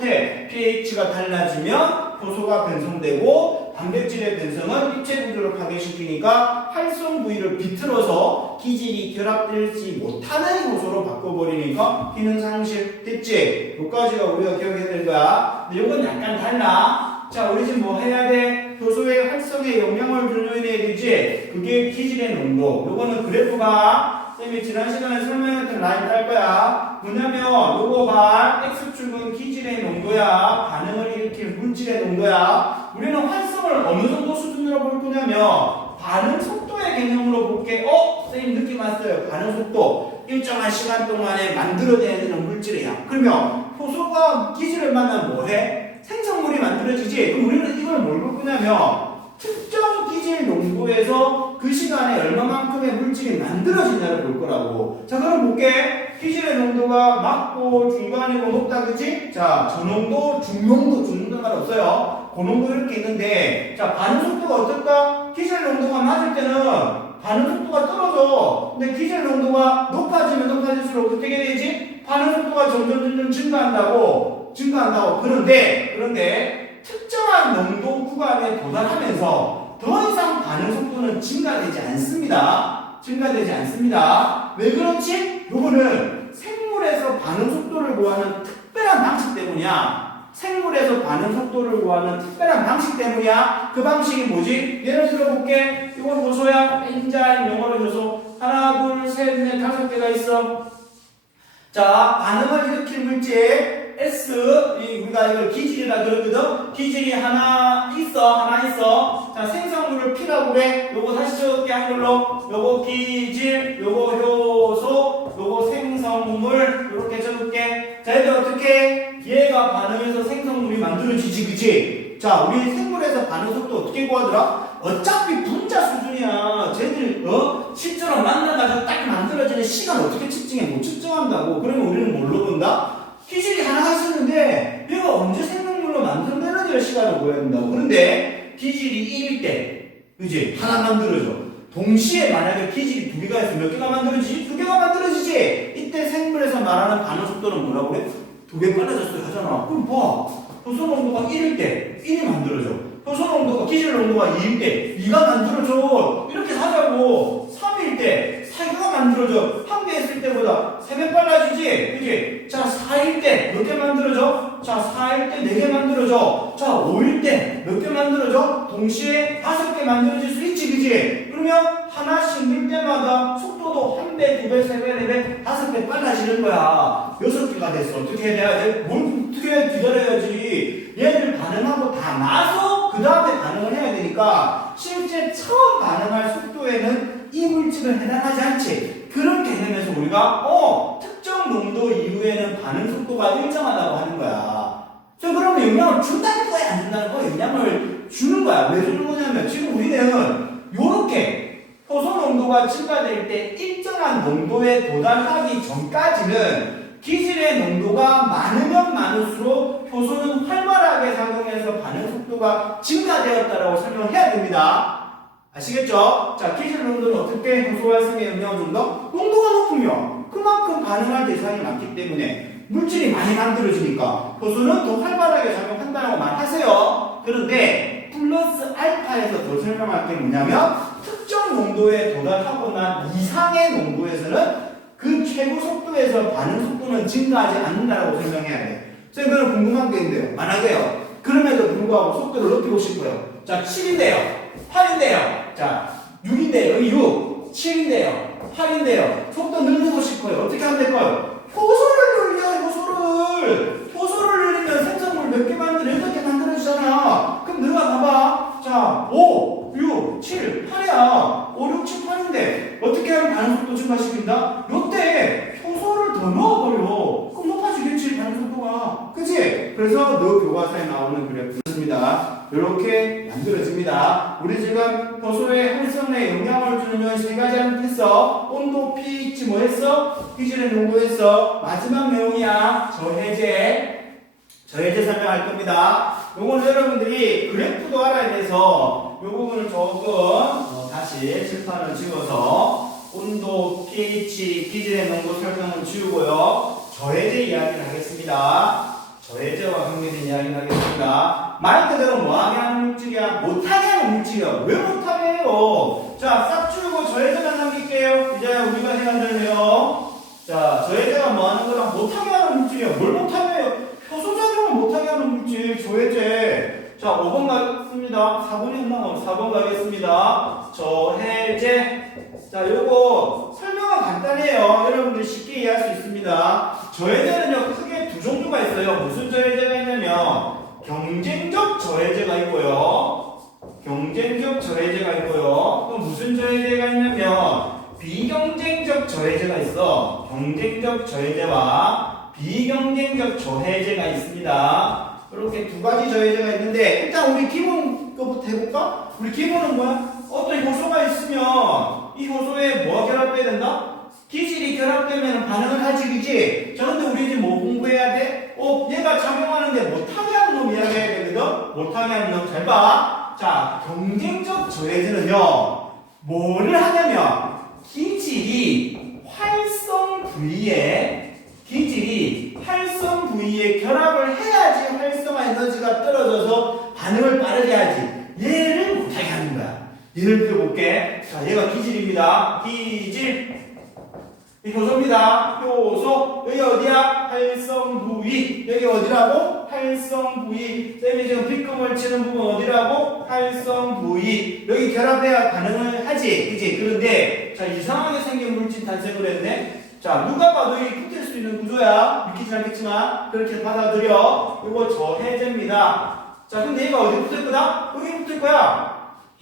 pH가 달라지면 효소가 변성되고 단백질의 변성은 입체 구조를 파괴시키니까 활성 부위를 비틀어서 기질이 결합되지 못하는 효소로 바꿔버리니까 기능 상실. 됐지? 여기까지가 우리가 기억해야 될 거야. 근데 이건 약간 달라. 자, 우리 지금 뭐 해야 돼? 효소의 활성에 영향을 주는 애들이지. 그게 기질의 농도. 요거는 그래프가 쌤이 지난 시간에 설명했던 라인 딸 거야. 뭐냐면 요거 봐. X축은 기질의 농도야. 반응을 일으킬 물질의 농도야. 우리는 활성을 어느 정도 수준으로 볼 거냐면 반응 속도의 개념으로 볼게. 쌤 느낌 왔어요. 반응 속도. 일정한 시간 동안에 만들어내야 되는 물질이야. 그러면 효소가 기질을 만나면 뭐해? 생성물이 만들어지지. 그럼 우리는 이걸 뭘 볼 거냐면 특정 기질 농도에서 그 시간에 얼마만큼의 물질이 만들어진다를 볼 거라고. 자, 그럼 볼게. 기질의 농도가 낮고 중간이고 높다, 그치? 자, 저농도, 중농도, 중농도가 없어요. 고농도 이렇게 있는데, 자, 반응 속도가 어떨까? 기질 농도가 낮을 때는 반응 속도가 떨어져. 근데 기질 농도가 높아지면 높아질수록 어떻게 되지? 반응 속도가 점점 증가한다고. 그런데 특정한 농도 구간에 도달하면서 더 이상 반응 속도는 증가되지 않습니다. 왜 그렇지? 요거는 생물에서 반응 속도를 구하는 특별한 방식 때문이야. 그 방식이 뭐지? 예를 들어 볼게. 이건 효소야. 엔자임 영어로 효소. 하나, 둘, 셋, 넷, 5개가 있어. 자, 반응을 일으킬 물질 S, 우리가 이걸 기질이라 그러거든. 기질이 하나 있어. 자, 생성물을 P라고 그래. 요거 다시 적을게 한글로. 요거 기질, 요거 효소, 요거 생성물 이렇게 적을게. 자, 얘들 어떻게? 얘가 반응해서 생성물이 만들어지지, 그치? 자, 우리 생물에서 반응 속도 어떻게 구하더라? 어차피 분자 수준이야. 쟤들 실제로 만나가지고 딱 만들어지는 시간 어떻게 측정해? 못 측정한다고. 그러면 우리는 뭘로 본다? 기질이 하나가 있었는데 얘가 언제 생명물로 만들어내는지를 시간을 보여야 된다고. 그런데 기질이 1일 때, 그지? 하나 만들어져. 동시에 만약에 기질이 2개가 있으면 몇 개가 만들어지지? 2개가 만들어지지? 이때 생물에서 말하는 반응 속도는 뭐라고 그래? 2개 빨라졌어요 하잖아. 그럼 봐. 효소 농도가 1일 때 1이 만들어져. 효소 농도가, 기질 농도가 2일 때 2가 만들어져. 이렇게 하자고. 3일 때 4개가 만들어져. 한 한 개 했을 때보다 3배 빨라지지? 그지? 자, 4일 때 몇 개 만들어져? 자, 4일 때 4개 만들어져. 자, 5일 때 몇 개 만들어져? 동시에 5개 만들어질 수 있지, 그지? 그러면 하나씩 넣을 때마다 속도도 1배, 2배, 3배, 4배, 5배 빨라지는 거야. 6개가 됐어. 어떻게 해야 돼? 뭘 어떻게 해? 기다려야지. 얘들 반응하고 다 나서 그 다음에 반응을 해야 되니까 실제 처음 반응할 속도에는 이 물질은 해당하지 않지. 그런 개념에서 우리가 특정 농도 이후에는 반응 속도가 일정하다고 하는 거야. 그러면 영향을 준다는 거야, 안 준다는 거야? 영향을 주는 거야. 왜 주는 거냐면 지금 우리는 요렇게 효소 농도가 증가될 때 일정한 농도에 도달하기 전까지는 기질의 농도가 많으면 많을수록 효소는 활발하게 작용해서 반응 속도가 증가되었다라고 설명해야 됩니다. 아시겠죠? 자, 기질 농도는 어떻게 효소 활성에 영향을 준다? 농도가 높으면 그만큼 반응할 대상이 많기 때문에 물질이 많이 만들어지니까 효소는 더 활발하게 작용한다고 말하세요. 그런데 플러스 알파에서 더 설명할 게 뭐냐면 특정 농도에 도달하고 난 이상의 농도에서는 그 최고 속도에서 반응 속도는 증가하지 않는다라고 설명해야 돼. 선생님은 궁금한 게 있는데요. 만약에요. 그럼에도 불구하고 속도를 높이고 싶어요. 자, 7인데요. 8인데요. 자, 6인데요. 여기 6. 7인데요. 8인데요. 속도 늘리고 싶어요. 어떻게 하면 될까요? 효소를 늘려, 효소를. 효소를 늘리면 생성물 몇 개 만들어? 8개 만들어지잖아. 그럼 너가 봐봐. 자, 5, 6, 7, 8이야. 5, 6, 7, 8인데 어떻게 하면 반응 속도 증가시킨다? 요때 효소를 더 넣어버려. 그럼 높아지겠지, 반응 속도가. 그치? 그래서 너 교과서에 나오는 그래프입니다. 이렇게 만들어집니다. 우리 지금 효소의 활성에 영향을 주는 건 세 가지 했어. 온도, pH 뭐 했어? 기질의 농도 했어. 마지막 내용이야. 저해제 설명할 겁니다. 요거는 여러분들이 그래프도 알아야 돼서 요 부분을 조금 다시 칠판을 지워서 온도, pH, 기질의 농도 설명을 지우고요. 저해제 이야기를 하겠습니다. 저해제와 관계된 이야기를 하겠습니다. 말 그대로 뭐하게 하는 물질이야? 못하게 하는 물질이야. 왜 못하게 해요? 자, 싹 지우고 저해제만 남길게요. 이제 우리가 해야 되네요. 자, 저해제가 뭐하는 거랑 못하게 하는 물질이야. 뭘 못하게 해요? 효소작용을 못하게 하는 물질, 저해제. 자, 5번 가겠습니다. 4번이 없나? 4번 가겠습니다. 저해제. 자, 요거 설명은 간단해요. 여러분들 쉽게 이해할 수 있습니다. 저해제는요, 크게 두 종류가 있어요. 무슨 저해제가 있냐면, 경쟁적 저해제가 있고요. 경쟁적 저해제가 있고요. 또 무슨 저해제가 있냐면, 비경쟁적 저해제가 있어. 경쟁적 저해제와 비경쟁적 저해제가 있습니다. 이렇게 두 가지 저해제가 있는데 일단 우리 기본 거부터 해볼까? 우리 기본은 뭐야? 어떤 효소가 있으면 이 효소에 뭐가 결합돼야 된다? 기질이 결합되면 반응을 하지, 그지? 자, 근데 우리 이제 뭐 공부해야 돼? 얘가 작용하는데 못하게 하는 놈 이야기해야 되거든? 못하게 하는 놈 잘 봐. 자, 경쟁적 저해제는요, 뭐를 하냐면 기질이 활성 부위에 결합을 해야지 활성화 에너지가 떨어져서 반응을 빠르게 하지. 얘를 못하게 하는 거야. 예를 들어볼게. 자, 얘가 기질입니다. 기질. 이 효소입니다. 효소. 여기 어디야? 활성 부위. 여기 어디라고? 활성 부위. 쌤이 지금 B급을 치는 부분 어디라고? 활성 부위. 여기 결합해야 반응을 하지. 그치? 그런데, 자, 이상하게 생긴 물질 탄생을 했네. 자, 누가 봐도 이 붙을 수 있는 구조야. 믿기진 않겠지만, 그렇게 받아들여. 이거 저해제입니다. 자, 근데 얘가 어디 붙을 거다? 여기 붙을 거야.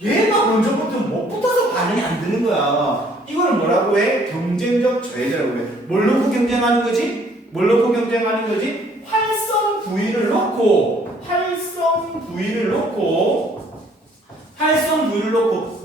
얘가 먼저 붙으면 못 붙어서 반응이 안 되는 거야. 이거는 뭐라고 해? 경쟁적 저해제라고 해. 뭘 놓고 경쟁하는 거지? 뭘 놓고 경쟁하는 거지? 활성 부위를 놓고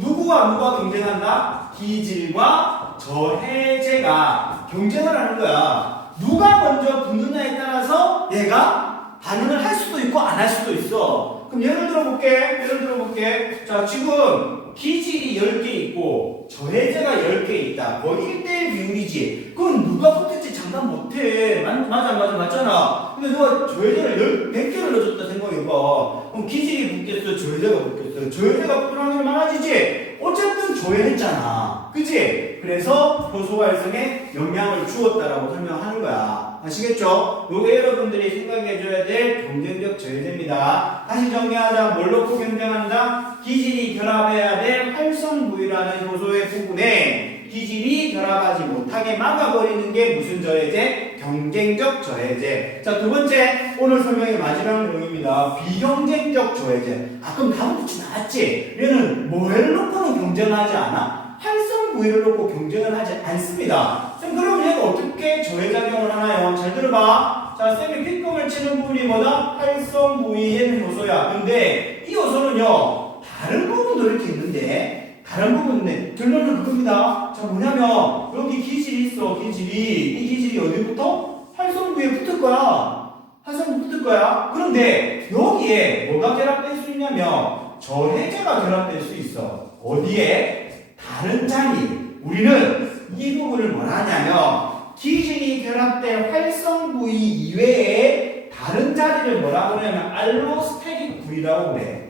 누구와 경쟁한다? 기질과 저해제가 경쟁을 하는 거야. 누가 먼저 붙느냐에 따라서 얘가 반응을 할 수도 있고 안 할 수도 있어. 그럼 예를 들어볼게. 자, 지금 기질이 10개 있고 저해제가 10개 있다. 거의 1대1 비율이지. 그건 누가 붙을지 장담 못해. 맞잖아. 근데 누가 저해제를 100개를 넣어줬다 생각해봐. 그럼 기질이 붙겠어? 저해제가 붙겠어? 조해제가 붙을 확률이 많아지지? 어쨌든 조해했잖아. 그치? 그래서 효소 활성에 영향을 주었다라고 설명하는 거야. 아시겠죠? 요게 여러분들이 생각해줘야 될 경쟁적 조해제입니다. 다시 정리하자. 뭘 놓고 경쟁한다? 기질이 결합해야 될 활성 부위라는 효소의 부분에 기질이 결합하지 못하게 막아버리는 게 무슨 저해제? 경쟁적 저해제. 자, 두 번째, 오늘 설명의 마지막 내용입니다. 비경쟁적 저해제. 아, 그럼 다음 붙이 나왔지? 얘는 뭘 놓고는 경쟁하지 않아? 활성 부위를 놓고 경쟁을 하지 않습니다. 쌤, 그럼 얘가 어떻게 저해작용을 하나요? 잘 들어봐. 자, 쌤이 핏금을 치는 부분이 뭐다? 활성 부위인 효소야. 근데 이 효소는요, 다른 부분도 이렇게 있는데, 다른 부분인데, 결론은 그겁니다. 자, 뭐냐면, 여기 기질이 있어, 기질이. 이 기질이 어디부터? 활성 부위에 붙을 거야. 활성 부위 붙을 거야. 그런데, 여기에 뭐가 결합될 수 있냐면, 저해제가 결합될 수 있어. 어디에? 다른 자리. 우리는 이 부분을 뭐라 하냐면, 기질이 결합된 활성 부위 이외에 다른 자리를 뭐라고 하냐면, 알로스테릭 부위라고 그래.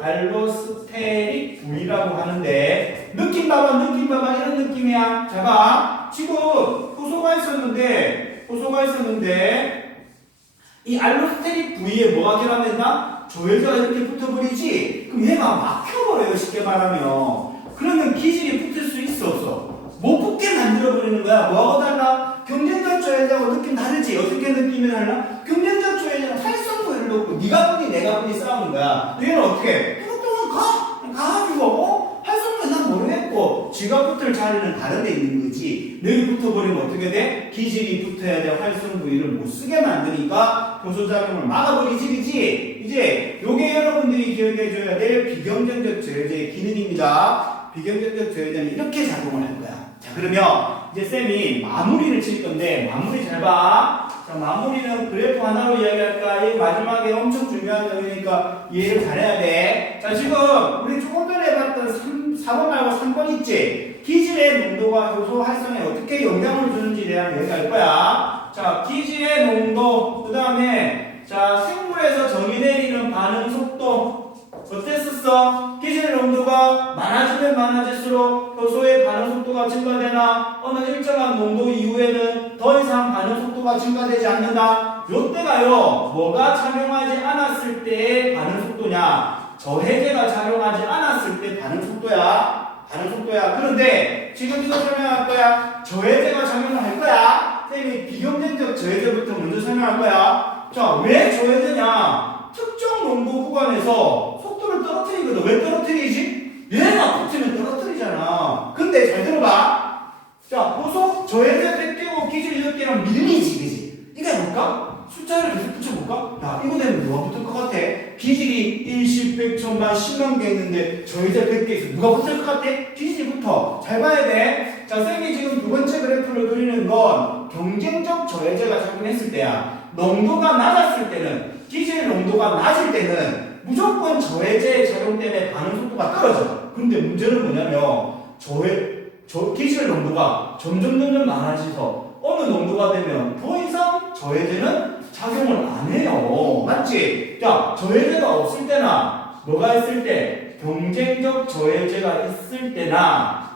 알로스테릭 부위라고 하는데, 느낌 봐봐, 이런 느낌이야. 자, 봐. 지금 효소가 있었는데, 이 알로스테릭 부위에 뭐가 결합된다? 조해제가 이렇게 붙어버리지? 그럼 얘가 막혀버려요, 쉽게 말하면. 그러면 기질이 붙을 수 있어, 없어? 못 붙게 만들어버리는 거야. 뭐하고 달라? 경쟁적 조해제하고 느낌 다르지? 어떻게 느낌이 달라? 경쟁적 조해제는 활성 부위를 놓고 네가 분이 내가 분이 싸우는 거야. 얘는 어떻게? 뚜껑뚜껑 가가지고 활성 부위 난 모르겠고 지가 붙을 자리는 다른 데 있는 거지. 여기 붙어버리면 어떻게 돼? 기질이 붙어야 돼. 활성 부위를 못 쓰게 만드니까 효소작용을 막아버리지, 그지? 이제 요게 여러분들이 기억해줘야 될 비경쟁적 조해제의 기능입니다. 비경쟁적 조해제는 이렇게 작용을 할 거야. 자, 그러면 이제 쌤이 마무리를 칠 건데, 마무리 잘 봐. 자, 마무리는 그래프 하나로 이야기할까? 이 마지막에 엄청 중요한 내용이니까 이해를 잘해야 돼. 자, 지금 우리 조금 전에 봤던 4번 말고 3번 있지? 기질의 농도가 효소 활성에 어떻게 영향을 주는지에 대한 얘기할 거야. 자, 기질의 농도, 그 다음에 자, 생물에서 정의 내리는 반응 속도 어땠었어? 기질 농도가 많아지면 많아질수록 효소의 반응 속도가 증가되나 어느 일정한 농도 이후에는 더 이상 반응 속도가 증가되지 않는다. 요때가요, 뭐가 작용하지 않았을 때의 반응 속도냐? 저해제가 작용하지 않았을 때 반응 속도야. 그런데 지금 이거 설명할 거야. 저해제가 작용을 할 거야. 쌤이 비경쟁적 저해제부터 먼저 설명할 거야. 자, 왜 저해제냐? 특정 농도 구간에서 속도를 떨어뜨리거든. 왜 떨어뜨리지? 얘가 붙으면 떨어뜨리잖아. 근데 잘 들어봐. 자, 호소 저해제 100개고 기질 10개랑 밀리지, 그지? 이게 뭘까? 숫자를 계속 붙여볼까? 야, 이거 되면 누가 붙을 것 같아? 기질이 1, 10, 100, 1000만, 10만 개 있는데 저해제 100개 있어. 누가 붙을 것 같아? 기질이 붙어. 잘 봐야 돼. 자, 쌤이 지금 두 번째 그래프를 그리는 건 경쟁적 저해제가 작용했을 때야. 농도가 낮았을 때는, 기질 농도가 낮을 때는 무조건 저해제의 작용 때문에 반응 속도가 떨어져. 근데 문제는 뭐냐면 기질 농도가 점점 많아져서 어느 농도가 되면 더 이상 저해제는 작용을 안 해요. 맞지? 자, 저해제가 없을 때나 뭐가 있을 때? 경쟁적 저해제가 있을 때나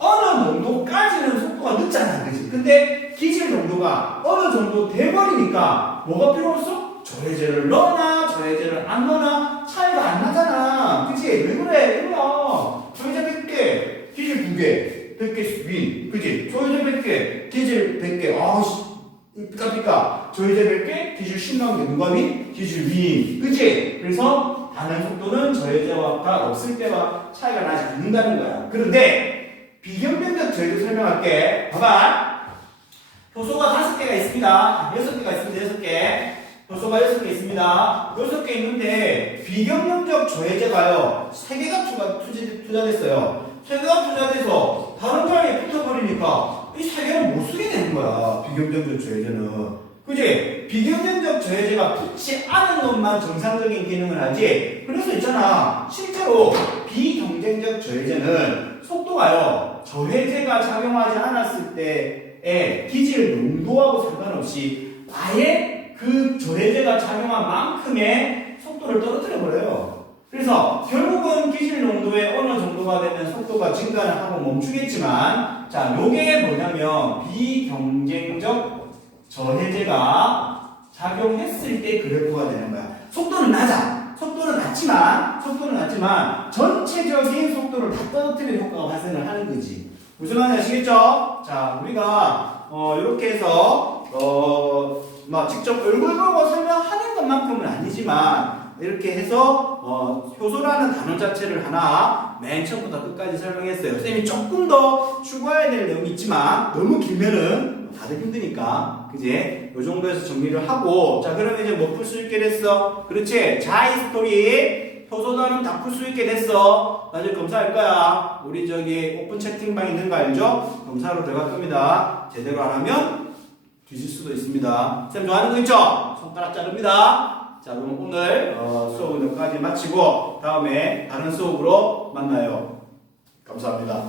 어느 농도까지는 속도가 늦잖아, 그지? 근데 기질 농도가 어느 정도 돼버리니까 뭐가 필요 없어? 저해제를 넣거나 저해제를 안 넣거나 차이가 안 나잖아, 그지? 왜 그래? 이거야. 저해제 100개, 기질 2개, 100개 윈, 그지? 저해제 100개, 기질 100개, 아우씨, 삐까삐까. 저해제 100개, 기질 10만 개, 누가 윈? 기질 윈, 그지? 그래서 반응 속도는 저해제가 없을 때와 차이가 나지 않는다는 거야. 그런데 비경쟁적 저해제 설명할게. 봐봐. 효소가 5개가 있습니다. 6개가 있습니다. 6개. 효소가 6개 있습니다. 6개 있는데 비경쟁적 저해제가요 3개가 투자됐어요. 3개가 투자돼서 다른 자리에 붙어버리니까 이 3개는 못 쓰게 되는 거야. 비경쟁적 저해제는. 그지? 비경쟁적 저해제가 붙지 않은 놈만 정상적인 기능을 하지. 그래서 있잖아. 실제로 비경쟁적 저해제는 속도가요, 저해제가 작용하지 않았을 때의 기질 농도하고 상관없이 아예 그 저해제가 작용한 만큼의 속도 속도를 떨어뜨려 버려요. 그래서 결국은 기질 농도의 어느 정도가 되면 속도가 증가를 하고 멈추겠지만, 자, 요게 뭐냐면 비경쟁적 저해제가 작용했을 때 그래프가 되는 거야. 속도는 낮아. 속도는 낮지만 전체적인 속도를 다 떨어뜨리는 효과가 발생을 하는 거지. 무슨 말인지 아시겠죠? 자, 우리가 이렇게 해서 막 직접 얼굴 보고 설명하는 것만큼은 아니지만 이렇게 해서 효소라는 단어 자체를 하나 맨 처음부터 끝까지 설명했어요. 선생님이 조금 더 추가해야 될 내용이 있지만 너무 길면은 다들 힘드니까 그지? 요 정도에서 정리를 하고, 자, 그러면 이제 뭐 풀 수 있게 됐어? 그렇지? 자이스토리 효소단은 다 풀 수 있게 됐어. 나중에 검사할 거야. 우리 저기 오픈 채팅방 있는 거 알죠? 검사로 들어갈 겁니다. 제대로 안 하면 뒤질 수도 있습니다. 쌤 좋아하는 거 있죠? 손가락 자릅니다. 자, 그럼 오늘 수업은 여기까지 마치고 다음에 다른 수업으로 만나요. 감사합니다.